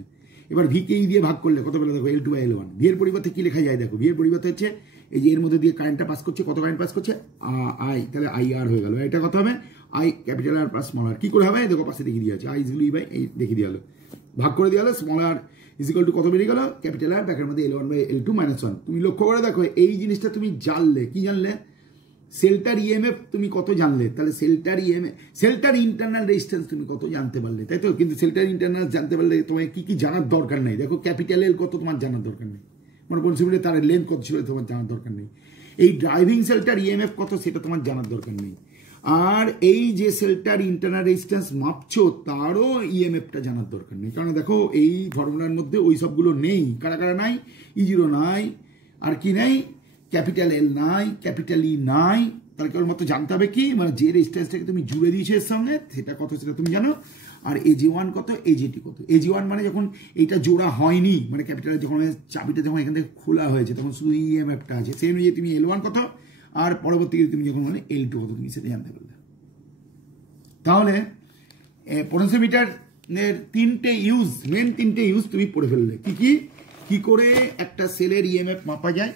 এবার ভিকে ই দিয়ে ভাগ করলে কত বেলা দেখো L2 বাই L1। ভি এর পরিবর্তে কি লেখা যায় দেখো, ভি এর পরিবর্তে হচ্ছে এই যে এর মধ্যে দিয়ে কারেন্টটা পাস করছে, কত কারেন্ট পাস করছে আই, তাহলে IR হয়ে গেল। এটা কত হবে I capital R plus small R. কি করে হবে দেখো পাশে দেখিয়ে দিয়ে আছে I = E বাই এই দেখিয়ে দিয়ে হলো, ভাগ করে দিয়ে হলো স্মল আর ইজিক্যাল টু কত বেরিয়ে গেল ক্যাপিটাল আর ব্যাকের মধ্যে L1 বাই L2 - 1। তুমি লক্ষ্য করে দেখো এই জিনিসটা তুমি জানলে, কি জানলে, সেলটার ইএমএফ তুমি কত জানলে, তাহলে সেলটার ইএমএফ সেলটার ইন্টারনাল রেজিস্ট্যান্স তুমি কত জানতে পারলে, তাই তো। কিন্তু সেলটার ইন্টারনাল জানতে পারলে তোমার কি কি জানার দরকার নেই। দেখো ক্যাপিটাল এল কত তোমার জানার দরকার নেই, মানে পরিস্থিতি তার লেন্থ কত ছিল তোমার জানার দরকার নেই। এই ড্রাইভিং সেলটার ইএমএফ কত সেটা তোমার জানার দরকার নেই। আর এই যে সেলটার ইন্টারনাল রেজিস্ট্যান্স মাপছো তারও ইএমএফটা জানার দরকার নেই, কারণ দেখো এই ফর্মুলার মধ্যে ওই সবগুলো নেই। কারা কারা নাই, E0 নাই, আর কি নাই, ক্যাপিটাল এল নাই, ক্যাপিটাল ই নাই। তাহলে কেবলমাত্র জানতে হবে কি, মানে যে রেজিস্ট্যান্সটাকে তুমি জুড়ে দিয়েছো এর সঙ্গে সেটা কত সেটা তুমি জানো। আর AG1 কত, AG2 কত। AG1 মানে যখন এইটা জোড়া হয়নি, মানে ক্যাপিটালের যখন চাবিটা যখন এখান থেকে খোলা হয়েছে তখন শুধু ইএমএফটা আছে, সেই অনুযায়ী তুমি L1 কত আর পরবর্তীতে তুমি যখন মানে L2 কত তুমি সেটা জানতে পারলে। তাহলে পোটেনশিওমিটারের 3টে ইউজ, মেন 3টে ইউজ তুমি পড়ে ফেললে। কি করে একটা সেলের ইএমএফ মাপা যায়,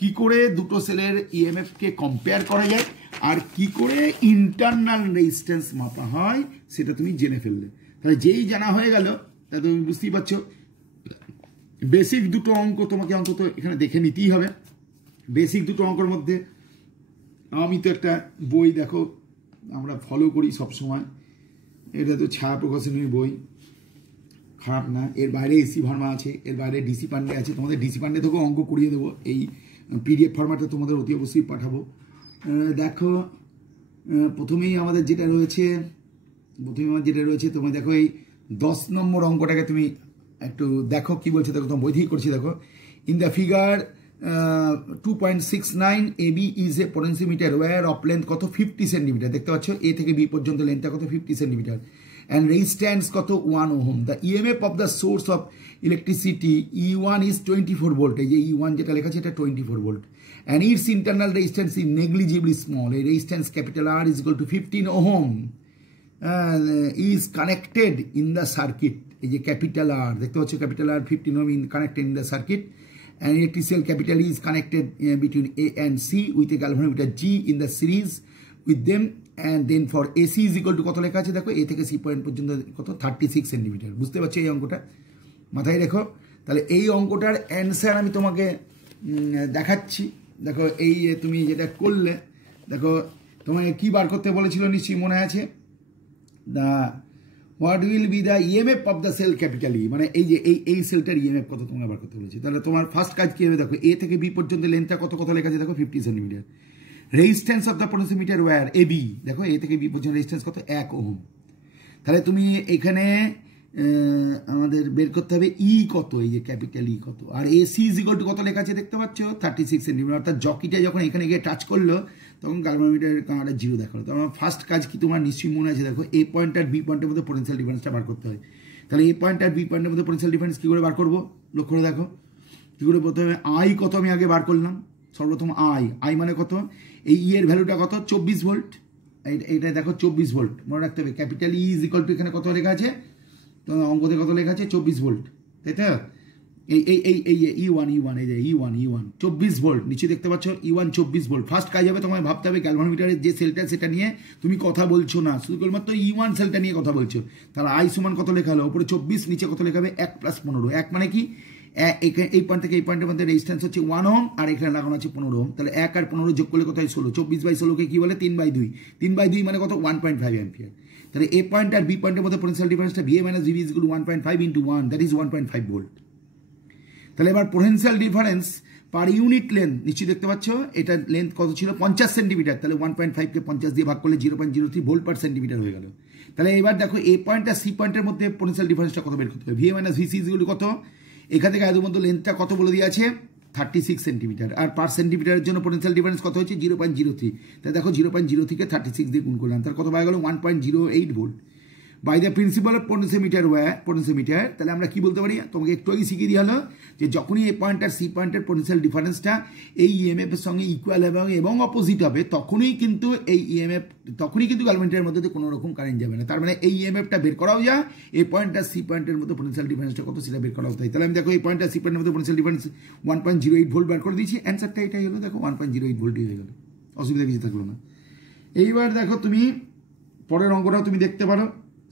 কি করে দুটো সেলের ইএমএফ কে কম্পেয়ার করা যায়, আর কি করে ইন্টারনাল রেজিস্ট্যান্স মাপা হয় সেটা তুমি জেনে ফেললে। তাহলে যেই জানা হয়ে গেল তা তুমি বুঝতেই পারছো বেসিক দুটো অঙ্ক তোমাকে অন্তত এখানে দেখে নিতেই হবে। বেসিক দুটো অঙ্কের মধ্যে আমি তো একটা বই দেখো আমরা ফলো করি সব সময়, এটা তো ছায়া প্রকাশনীর বই, খারাপ না। এর বাইরে এসি ভার্মা আছে, এর বাইরে ডিসি পান্ডে আছে। তোমাদের ডিসি পান্ডে থেকেও অঙ্ক করিয়ে দেবো, এই PDF ফরম্যাটে তোমাদের অতি অবশ্যই পাঠাবো। দেখো প্রথমেই আমাদের যেটা রয়েছে তোমরা দেখো এই 10 নম্বর অঙ্কটাকে তুমি একটু দেখো কি বলছে, দেখো তোমার বই থেকেই করছি। দেখো in the figure 2.69 AB is a potentiometer wire of length কত 50 সেন্টিমিটার। দেখতে পাচ্ছ এ থেকে বি পর্যন্ত লেন্থটা কত 50 সেন্টিমিটার, and resistance কত 1 ohm. The EMF of the source of electricity E1 is 24 volt. এই যে E1 যেটা লেখা আছে এটা 24 volt, and its internal resistance is negligibly small. A resistance capital R is equal to 15 ohm is connected in the circuit. এই যে capital R দেখতে পাচ্ছ capital R 15 ohm in connected in the circuit, and electrical capital E is connected between A and C with a galvanometer G in the series with them. And then for AC is equal to কত লেখা আছে দেখো, A থেকে C point পর্যন্ত কত 36 centimetre. বুঝতে পারছো এই অঙ্কটা, মাথায় রেখো। তাহলে এই অঙ্কটার অ্যান্সার আমি তোমাকে দেখাচ্ছি। দেখো এই তুমি যেটা করলে, দেখো তোমাকে কি বার করতে বলেছিল নিশ্চয়ই মনে আছে, the what will be the EMF of the cell capital E, মানে এই যে এই সেলটার ইএমএফ কত তোমরা বার করতে বলেছি। তাহলে তোমার ফার্স্ট কাজ কি হবে, দেখো A থেকে B পর্যন্ত লেন্থটা কত লেখা আছে দেখো 50 centimetre. Resistance of the potentiometer wire AB, দেখো A থেকে B পর্যন্ত রেজিস্ট্যান্স কত 1 ওহম। তাহলে তুমি এখানে আমাদের বের করতে হবে ই কত, এই যে ক্যাপিটাল ই কত, আর AC ইজ ইকুয়াল টু কত লেখা আছে দেখতে পাচ্ছ 36 সেন্টিমিটার। অর্থাৎ জকিটা যখন এখানে গিয়ে টাচ করলো তখন গালভানোমিটারের কাঁটাটা 0 দেখালো। তো আমার ফার্স্ট কাজ কি তোমার নিশ্চয়ই মনে আছে, দেখো A পয়েন্ট আর B পয়েন্টের মধ্যে পোটেনশিয়াল ডিফারেন্সটা বার করতে হয়। তাহলে A পয়েন্ট আর B পয়েন্টের মধ্যে পোটেনশিয়াল ডিফারেন্স কি করে বার করবো, লক্ষ্য করে দেখো কি করে। প্রথমে আই কত আমি আগে বার করলাম, সর্বপ্রথম আই মানে কত, এই ই এর ভ্যালুটা কত 24 ভোল্ট, এইটা দেখো 24 ভোল্ট মনে রাখতে হবে। Capital E is equal two এখানে কত লেখা আছে, তো অঙ্কতে কত লেখা আছে 24 ভোল্ট, তাই তো। এই E1 এই যে E1 24 ভোল্ট নিচে দেখতে পাচ্ছ, E1 24 ভোল্ট। ফার্স্ট কাজ হবে তোমায় ভাবতে হবে গ্যালভানোমিটারের যে সেলটা সেটা নিয়ে তুমি কথা বলছো না, শুধু কেবলমাত্র E1 সেলটা নিয়ে কথা বলছো। তাহলে আই সমান কত লেখা হলো, উপরে 24 নিচে কত লেখা হবে 1 + 15। 1 মানে কি, এই পয়েন্ট থেকে এই পয়েন্টের মধ্যে রেজিস্ট্যান্স হচ্ছে 1 ওহম, আর এখানে লাগানো আছে 15 ওহম। তাহলে 1 আর 15 যোগ করলে কত হয় 16। 24/16কে কি বলে 3/2। 3/2 মানে কত 1.5 অ্যাম্পিয়ার। তাহলে A পয়েন্ট আর B পয়েন্টের মধ্যে পোটেনশিয়াল ডিফারেন্সটা VA - VB = 1.5 × 1, that is 1.5 volt. তাহলে এবার potential difference per unit length নিশ্চয়ই দেখতে পাচ্ছ, এটা লেন্থ কত ছিল 50 সেন্টিমিটার। তাহলে 1.5 কে 50 দিয়ে ভাগ করলে 0.03 ভোল্ট পার সেন্টিমিটার হয়ে গেল। তাহলে এবার দেখো A পয়েন্ট আর C পয়েন্টের মধ্যে পোটেনশিয়াল ডিফারেন্সটা কত বের করতে হবে, VA - VC = কত, এখান থেকে এর মধ্যে লেন্থটা কত বলে দিয়ে আছে 36 সেন্টিমিটার, আর পার সেন্টিমিটারের জন্য পোটেনশিয়াল ডিফারেন্স কত হচ্ছে 0.03। তাই দেখো 0.03 কে 36 দিয়ে গুণ করলাম, তার কত পাওয়া গেল 1.08 volt by the principle of potentiometer potentiometer. তাহলে আমরা কি বলতে পারি, তোমাকে একটু আগে শিখিয়ে দিয়ে হলো যে যখনই এ পয়েন্ট আর সি পয়েন্টের পোটেনশিয়াল ডিফারেন্সটা এই ইএমএফ এর সঙ্গে ইকুয়াল এবং অপোজিট হবে, তখনই কিন্তু এই ইএমএফ গ্যালভানোমিটারের মধ্যে কোনো রকম কারেন্ট যাবে না। তার মানে এই ইএমএফটা বের করাও যায়, এই পয়েন্ট আর সি পয়েন্টের মধ্যে পোটেনশিয়াল ডিফারেন্সটা কত সেটা বের করাও তাই। তাহলে আমি দেখো এই পয়েন্ট আর সি পয়েন্টের মধ্যে পোটেনশিয়াল ডিফারেন্স 1.08 ভোল্ট বের করে দিয়েছি, অ্যান্সারটা এটাই হলো, দেখো 1.08 ভোল্টই হয়ে গেল, অসুবিধা কিছু থাকলো না। এইবার দেখো তুমি পরের অঙ্কটাও তুমি দেখতে পারো,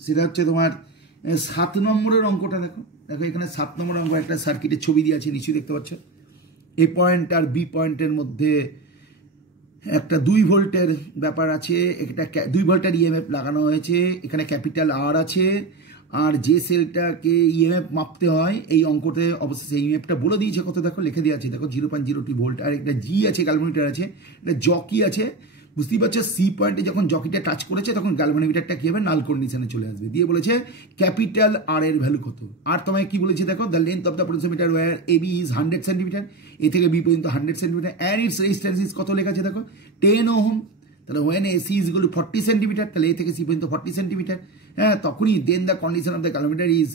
সেটা হচ্ছে তোমার 7 নম্বরের অঙ্কটা। দেখো এখানে 7 নম্বর অঙ্ক, একটা সার্কিটের ছবি দিয়ে আছে, নিশ্চয়ই দেখতে পাচ্ছ। এ পয়েন্ট আর বি পয়েন্টের মধ্যে একটা 2 ভোল্টের ব্যাপার আছে, এটা 2 ভোল্টের ইএমএফ লাগানো হয়েছে, এখানে ক্যাপিটাল আর আছে, আর যে সেলটাকে ইএমএফ মাপতে হয় এই অঙ্কতে অবশ্যই ইএমএফটা বলে দিয়েছে কত, দেখো লিখে দেওয়া আছে, দেখো 0.02 ভোল্ট, আর একটা জি আছে গ্যালভানোমিটার আছে, একটা জকি আছে, বুঝতেই পারছো। সি পয়েন্টে যখন জকিটা টাচ করেছে তখন গ্যালভানোমিটারটা কি হবে, নাল কন্ডিশনে চলে আসবে। দিয়ে বলেছে ক্যাপিটাল আর এর ভ্যালু কত, আর তোমায় কি বলেছে দেখো, the length of the potentiometer wire A B is 100 centimetre, A থেকে বি পর্যন্ত 100 centimetre, and its resistance is কত লেখা আছে দেখো 10 ওহম। তাহলে when AC is equal to 40 centimetre, তাহলে এ থেকে সি পর্যন্ত 40 সেন্টিমিটার। হ্যাঁ, তখনই then the condition of the galvanometer is,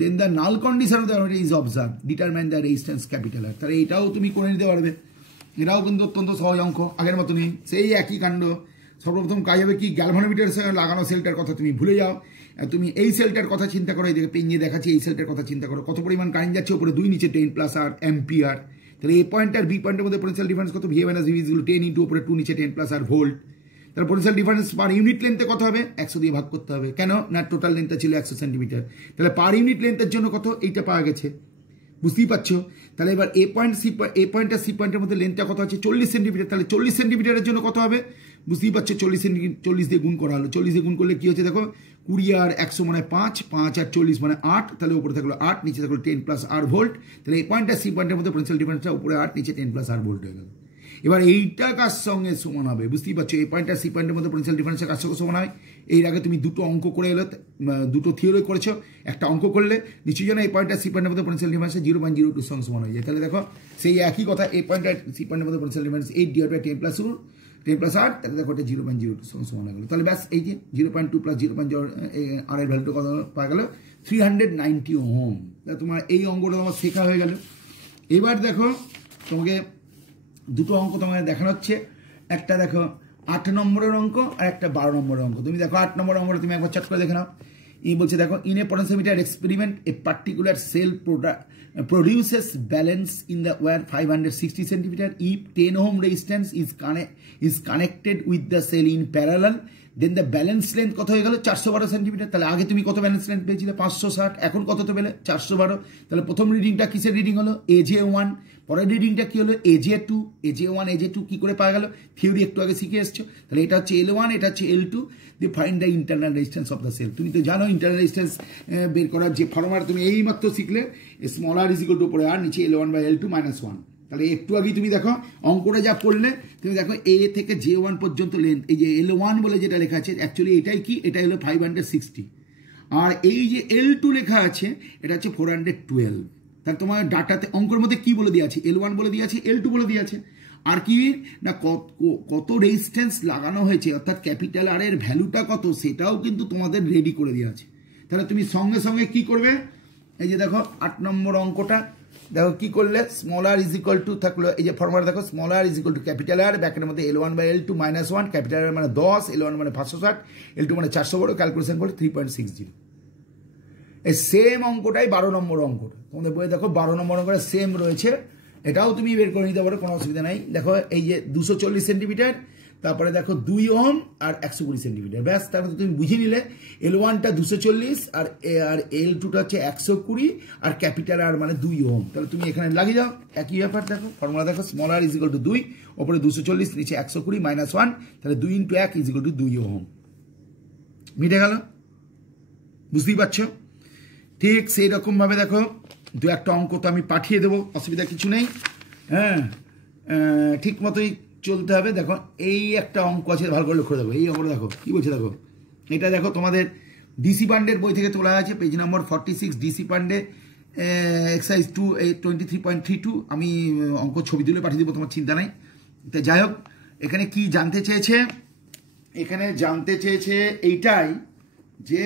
then the null condition of the galvanometer is observe, determine the resistance capital R. তাহলে এটাও তুমি করে নিতে পারবে, এটাও কিন্তু অত্যন্ত সহজ অঙ্ক, আগের মতনই সেই একই কাণ্ড। সর্বপ্রথম কাজ হবে কি, গ্যালভানোমিটারের সঙ্গে লাগানো সেলটার কথা তুমি ভুলে যাও, তুমি এই সেলটার কথা চিন্তা করো, এদিকে পেন দিয়ে দেখাচ্ছি, এই সেলটার কথা চিন্তা করো, কত পরিমাণ কারেন্ট যাচ্ছে উপরে 2 নিচে 10 প্লাস আর অ্যাম্পিয়ার। তাহলে এ পয়েন্ট আর বি পয়েন্টের মধ্যে পোটেনশিয়াল ডিফারেন্স কত, V minus V is equal two 10 into উপরে 2 নিচে 10 প্লাস আর ভোল্ট। তাহলে পোটেনশিয়াল ডিফারেন্স পার ইউনিট লেন্থে কত হবে, 100 দিয়ে ভাগ করতে হবে, কেন না টোটাল লেন্থটা ছিল 100 সেন্টিমিটার। তাহলে পার ইউনিট লেন্থের জন্য কত, এইটা পাওয়া গেছে, বুঝতেই পারছো। তাহলে এবার এ পয়েন্ট আর সি পয়েন্টের মধ্যে লেন্থটা কত আছে 40 সেন্টিমিটার, তাহলে 40 সেন্টিমিটারের জন্য কত হবে, বুঝতেই পারছো 40 দিয়ে গুণ করা হলো, 40 দিয়ে গুণ করলে কি হচ্ছে দেখো, 20 আর 100 মানে 5, 5 আর 40 মানে 8, তাহলে উপরে থাকলো 8, নিচে থাকলো 10 প্লাস আর ভোল্ট। তাহলে এই পয়েন্ট আর সি পয়েন্টের মধ্যে পোটেনশিয়াল ডিফারেন্সটা উপরে 8 নিচে 10 প্লাস আর ভোল্ট হয়ে গেল। এবার এইটা কার সঙ্গে সমান হবে, বুঝতেই পারছো, এই পয়েন্ট আর সি পয়েন্টের মধ্যে পোটেনশিয়াল ডিফারেন্সের কার সঙ্গে সমান হয়। এর আগে তুমি দুটো অঙ্ক করে এলো, দুটো থিওরি করেছো, একটা অঙ্ক করলে নিশ্চয়ই যেন এই পয়েন্ট আর সি পয়েন্টের মধ্যে পোটেনশিয়াল ডিফারেন্স 0.02 সঙ্গে সমান হয়ে যায়। তাহলে দেখো সেই একই কথা, এই পয়েন্ট আর সি পয়েন্টের মধ্যে পোটেনশিয়াল ডিফারেন্স 8/10 প্লাস 8, তাহলে দেখো এটা 0.02 সঙ্গে সমান হয়ে গেল। তাহলে ব্যাস এই যে 0.2 প্লাস 0.0 আর এর ভ্যালুটা কত পাওয়া গেল, 390 ওহম। তাহলে তোমার এই অঙ্কটা তোমার শেখা হয়ে গেল। এবার দেখো তোমাকে দুটো অঙ্ক তোমাকে দেখানো হচ্ছে, একটা দেখো 8 নম্বরের অঙ্ক আর একটা 12 নম্বরের অঙ্ক। তুমি দেখো 8 নম্বরের অঙ্কটা তুমি একবার চট করে দেখে নাও। এই বলছে দেখো, in a potentiometer experiment a particular cell produces balance in the wire 560 centimeter if 10 ohm resistance is connected with the cell in parallel, then the balance length কত হয়ে গেল 412 সেন্টিমিটার। তাহলে আগে তুমি কত ব্যালেন্স লেন্থ পেয়েছিলে 560, এখন কত তো পেলে 412। তাহলে প্রথম রিডিংটা কিসের রিডিং হলো, AJ1, পরের রিডিংটা কি হলো AJ2, AJ1 AJ2 কি করে পাওয়া গেল, থিওরি একটু আগে শিখে এসছো। তাহলে এটা হচ্ছে L1, এটা হচ্ছে L2, দিয়ে find the internal resistance of the cell. তুমি তো জানো ইন্টারনাল রেজিস্ট্যান্স বের করার যে ফর্মুলা তুমি এই মাত্র শিখলে, small R is equal to উপরে আর নিচে L1/L2 -1। তাহলে একটু আগে তুমি দেখো অঙ্কটা যা পড়লে, তুমি দেখো এ থেকে J1 পর্যন্ত লেন্থ, এই যে L1 বলে যেটা লেখা আছে অ্যাকচুয়ালি এটাই কি, এটা হলো 560, আর এই যে L2 লেখা আছে এটা হচ্ছে 412। তাহলে তোমার ডাটাতে অঙ্কের মধ্যে কি বলে দেওয়া আছে, L1 বলে দেওয়া আছে, L2 বলে দেওয়া আছে, আর কি না কত রেজিস্ট্যান্স লাগানো হয়েছে অর্থাৎ ক্যাপিটাল আর এর ভ্যালুটা কত সেটাও কিন্তু তোমাদের রেডি করে দেওয়া আছে। তাহলে তুমি সঙ্গে সঙ্গে কি করবে, এই যে দেখো 8 নম্বর অঙ্কটা দেখো কি করলে, small R is equal to থাকলো, এই যে ফর্মুলা দেখো, small R is equal to capital R, ব্র্যাকেটের মধ্যে L1/L2 -1, ক্যাপিটাল আর মানে 10, L1 মানে 560, L2 মানে 400 বড়, ক্যালকুলেশন করলে 3.60। এই সেম অঙ্কটাই 12 নম্বর অঙ্কটা তোমাদের বইয়ে দেখো 12 নম্বর অঙ্কটা সেম রয়েছে, এটাও তুমি বের করে নিতে পারো, কোনো অসুবিধা নাই। দেখো এই যে 240 সেন্টিমিটার, তারপরে দেখো 2 ওহম আর 120 সেন্টিমিটার, ব্যাস। তারপরে তুমি বুঝে নিলে L1টা 240 আর L2টা হচ্ছে 120 আর ক্যাপিটাল আর মানে 2 ওহম। তাহলে তুমি এখানে লাগিয়ে যাও, একই ব্যাপার। দেখো ফর্মুলা দেখো, small R is equal to 2, ওপরে 240 নিচে 120 -1, তাহলে 2 × 1 ইজ ইকুয়াল টু 2 ওহম। মিটে গেল, বুঝতেই পারছো। ঠিক সেই রকম ভাবে দেখো দু একটা অঙ্ক তো আমি পাঠিয়ে দেবো, অসুবিধা কিছু নেই। হ্যাঁ, ঠিক মতোই চলতে হবে। দেখো এই একটা অঙ্ক আছে, ভালো করে লক্ষ্য দেখো, এই অঙ্কটা দেখো কি বলছে। দেখো এটা দেখো তোমাদের ডিসি পান্ডের বই থেকে তোলা আছে, page number 46, DC Pandey exercise 23.32 আমি অঙ্ক ছবি তুলে পাঠিয়ে দেবো, তোমার চিন্তা নাই। তো যাই হোক, এখানে কি জানতে চেয়েছে, এখানে জানতে চেয়েছে এইটাই যে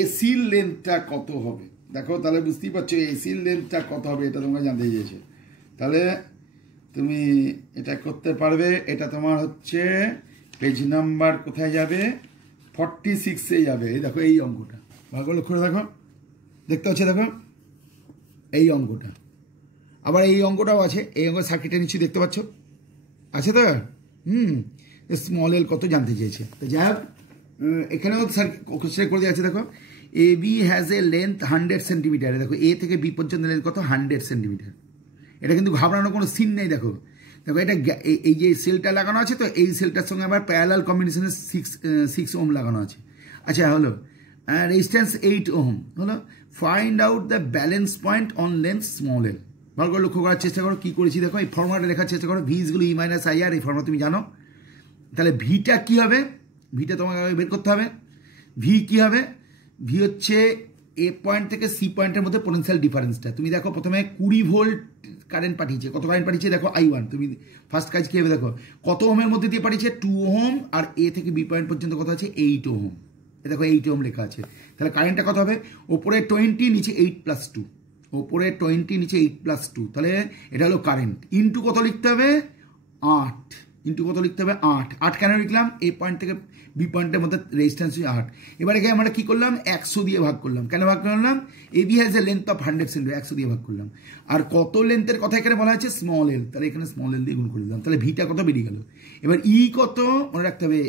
এসির লেন্থটা কত হবে। দেখো তাহলে বুঝতেই পারছো এসির লেন্থটা কত হবে, এটা তোমরা জানতে চেয়েছে। তাহলে তুমি এটা করতে পারবে। এটা তোমার হচ্ছে পেজ নাম্বার কোথায় যাবে, 46-এ যাবে। এই দেখো এই অঙ্কটা ভালো করে লক্ষ্য করে দেখো, দেখতে হচ্ছে দেখো এই অঙ্কটা। আবার এই অঙ্কটাও আছে, এই অঙ্ক সার্কিটের নিচে দেখতে পাচ্ছ আছে তো। স্মল এল কত জানতে চেয়েছে। তো যাই হোক, এখানেও কোশ্চেন করে দেওয়া আছে দেখো, A B has a length 100 centimetre. দেখো এ থেকে বি পর্যন্ত লেন্থ কত, 100 সেন্টিমিটার। এটা কিন্তু ঘাবড়ানোর কোনো সিন নেই। দেখো দেখো এটা এই যে সেলটা লাগানো আছে, তো এই সেলটার সঙ্গে আবার প্যারালাল কম্বিনেশনে 6 ওহম লাগানো আছে। আচ্ছা হলো, রেজিস্ট্যান্স 8 ওহম হলো। Find out the balance point on length small এল। ভালো করে লক্ষ্য করার চেষ্টা করো কি করেছি। দেখো এই ফর্মুলাটা লেখার চেষ্টা করো, ভি ইজগুলো ই মাইনাস আই আর, এই ফর্মুলা তুমি জানো। তাহলে ভিটা কি হবে, ভিটা তোমাকে বের করতে হবে। ভি কি হবে, ভি হচ্ছে এ পয়েন্ট থেকে সি পয়েন্টের মধ্যে পোটেনশিয়াল ডিফারেন্সটা। তুমি দেখো প্রথমে 20 ভোল্ট কারেন্ট পাঠিয়েছে, কত কারেন্ট পাঠিয়েছে দেখো I1। তুমি ফার্স্ট কাজ কি হবে দেখো, কত ওহমের মধ্যে দিয়ে পাঠিয়েছে, 2 ওহম, আর এ থেকে বি পয়েন্ট পর্যন্ত কত আছে, 8 ওহম। দেখো 8 ওহম লেখা আছে। তাহলে কারেন্টটা কত হবে, ওপরে 20 নিচে 8+2, ওপরে 20 নিচে 8+2। তাহলে এটা হলো কারেন্ট। ইন্টু কত লিখতে হবে, 8। ইন্টু কত লিখতে হবে, 8 কেন লিখলাম, এ পয়েন্ট থেকে বি পয়েন্টের মধ্যে রেজিস্ট্যান্স 8। এবারে আমরা কি করলাম, 100 দিয়ে ভাগ করলাম। কেন ভাগ করলাম, A B has a length of 100 centimetre, 100 দিয়ে ভাগ করলাম। আর কত লেন্থের কথা এখানে বলা হয়েছে, স্মল এল। তাহলে এখানে স্মল এল দিয়ে গুণ করে দিলাম। তাহলে ভিটা কত বেরিয়ে গেল। এবার ই কত মনে রাখতে হবে,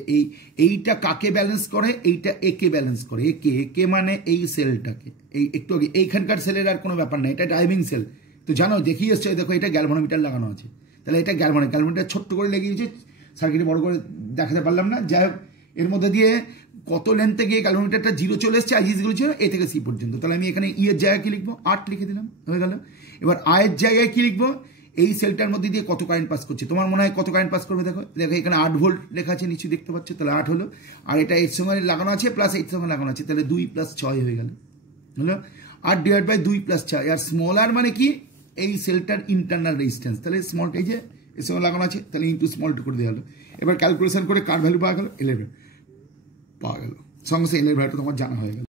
এইটা কাকে ব্যালেন্স করে, এইটা একে ব্যালেন্স করে। একে মানে এই সেলটাকে, এই একটু আগে এইখানকার সেলের আর কোনো ব্যাপার নেই, এটা ড্রাইভিং সেল। তো জানো দেখিয়ে এসছে, দেখো এটা গ্যালভানোমিটার লাগানো আছে। তাহলে এটা গ্যালভানোমিটার ছোট্ট করে লেগেছে, সার্কিটে বড় করে দেখাতে পারলাম না। যাই হোক, এর মধ্যে দিয়ে কত লেন্থে গিয়ে গ্যালভানোমিটারটা 0 চলে এসছে, আইজিসগুলো ছিল এ থেকে সি পর্যন্ত। তাহলে আমি এখানে ই এর জায়গায় কি লিখবো, 8 লিখে দিলাম, হয়ে গেল। এবার আয়ের জায়গায় কি লিখবো, এই সেলটার মধ্যে দিয়ে কত কারেন্ট পাস করছে, তোমার মনে হয় কত কারেন্ট পাস করবে। দেখো দেখো এখানে 8 ভোল্ট লেখা আছে নিচে দেখতে পাচ্ছ, তাহলে 8 হলো। আর এটা এর সঙ্গে লাগানো আছে, প্লাস এর সঙ্গে লাগানো আছে, তাহলে 2 + 6 হয়ে গেল, হলো 8/2 + 6। আর স্মল আর মানে কি, এই সেলটার ইন্টারনাল রেজিস্ট্যান্স। তাহলে স্মলটা এই যে এর সঙ্গে লাগানো আছে, তাহলে ইন্টু স্মল টু করে দেওয়া হলো। এবার ক্যালকুলেশন করে কার ভ্যালু পাওয়া গেল, 11 পাওয়া গেল। সঙ্গে সে এল এর ভ্যালুটা তোমার জানা হয়ে গেল।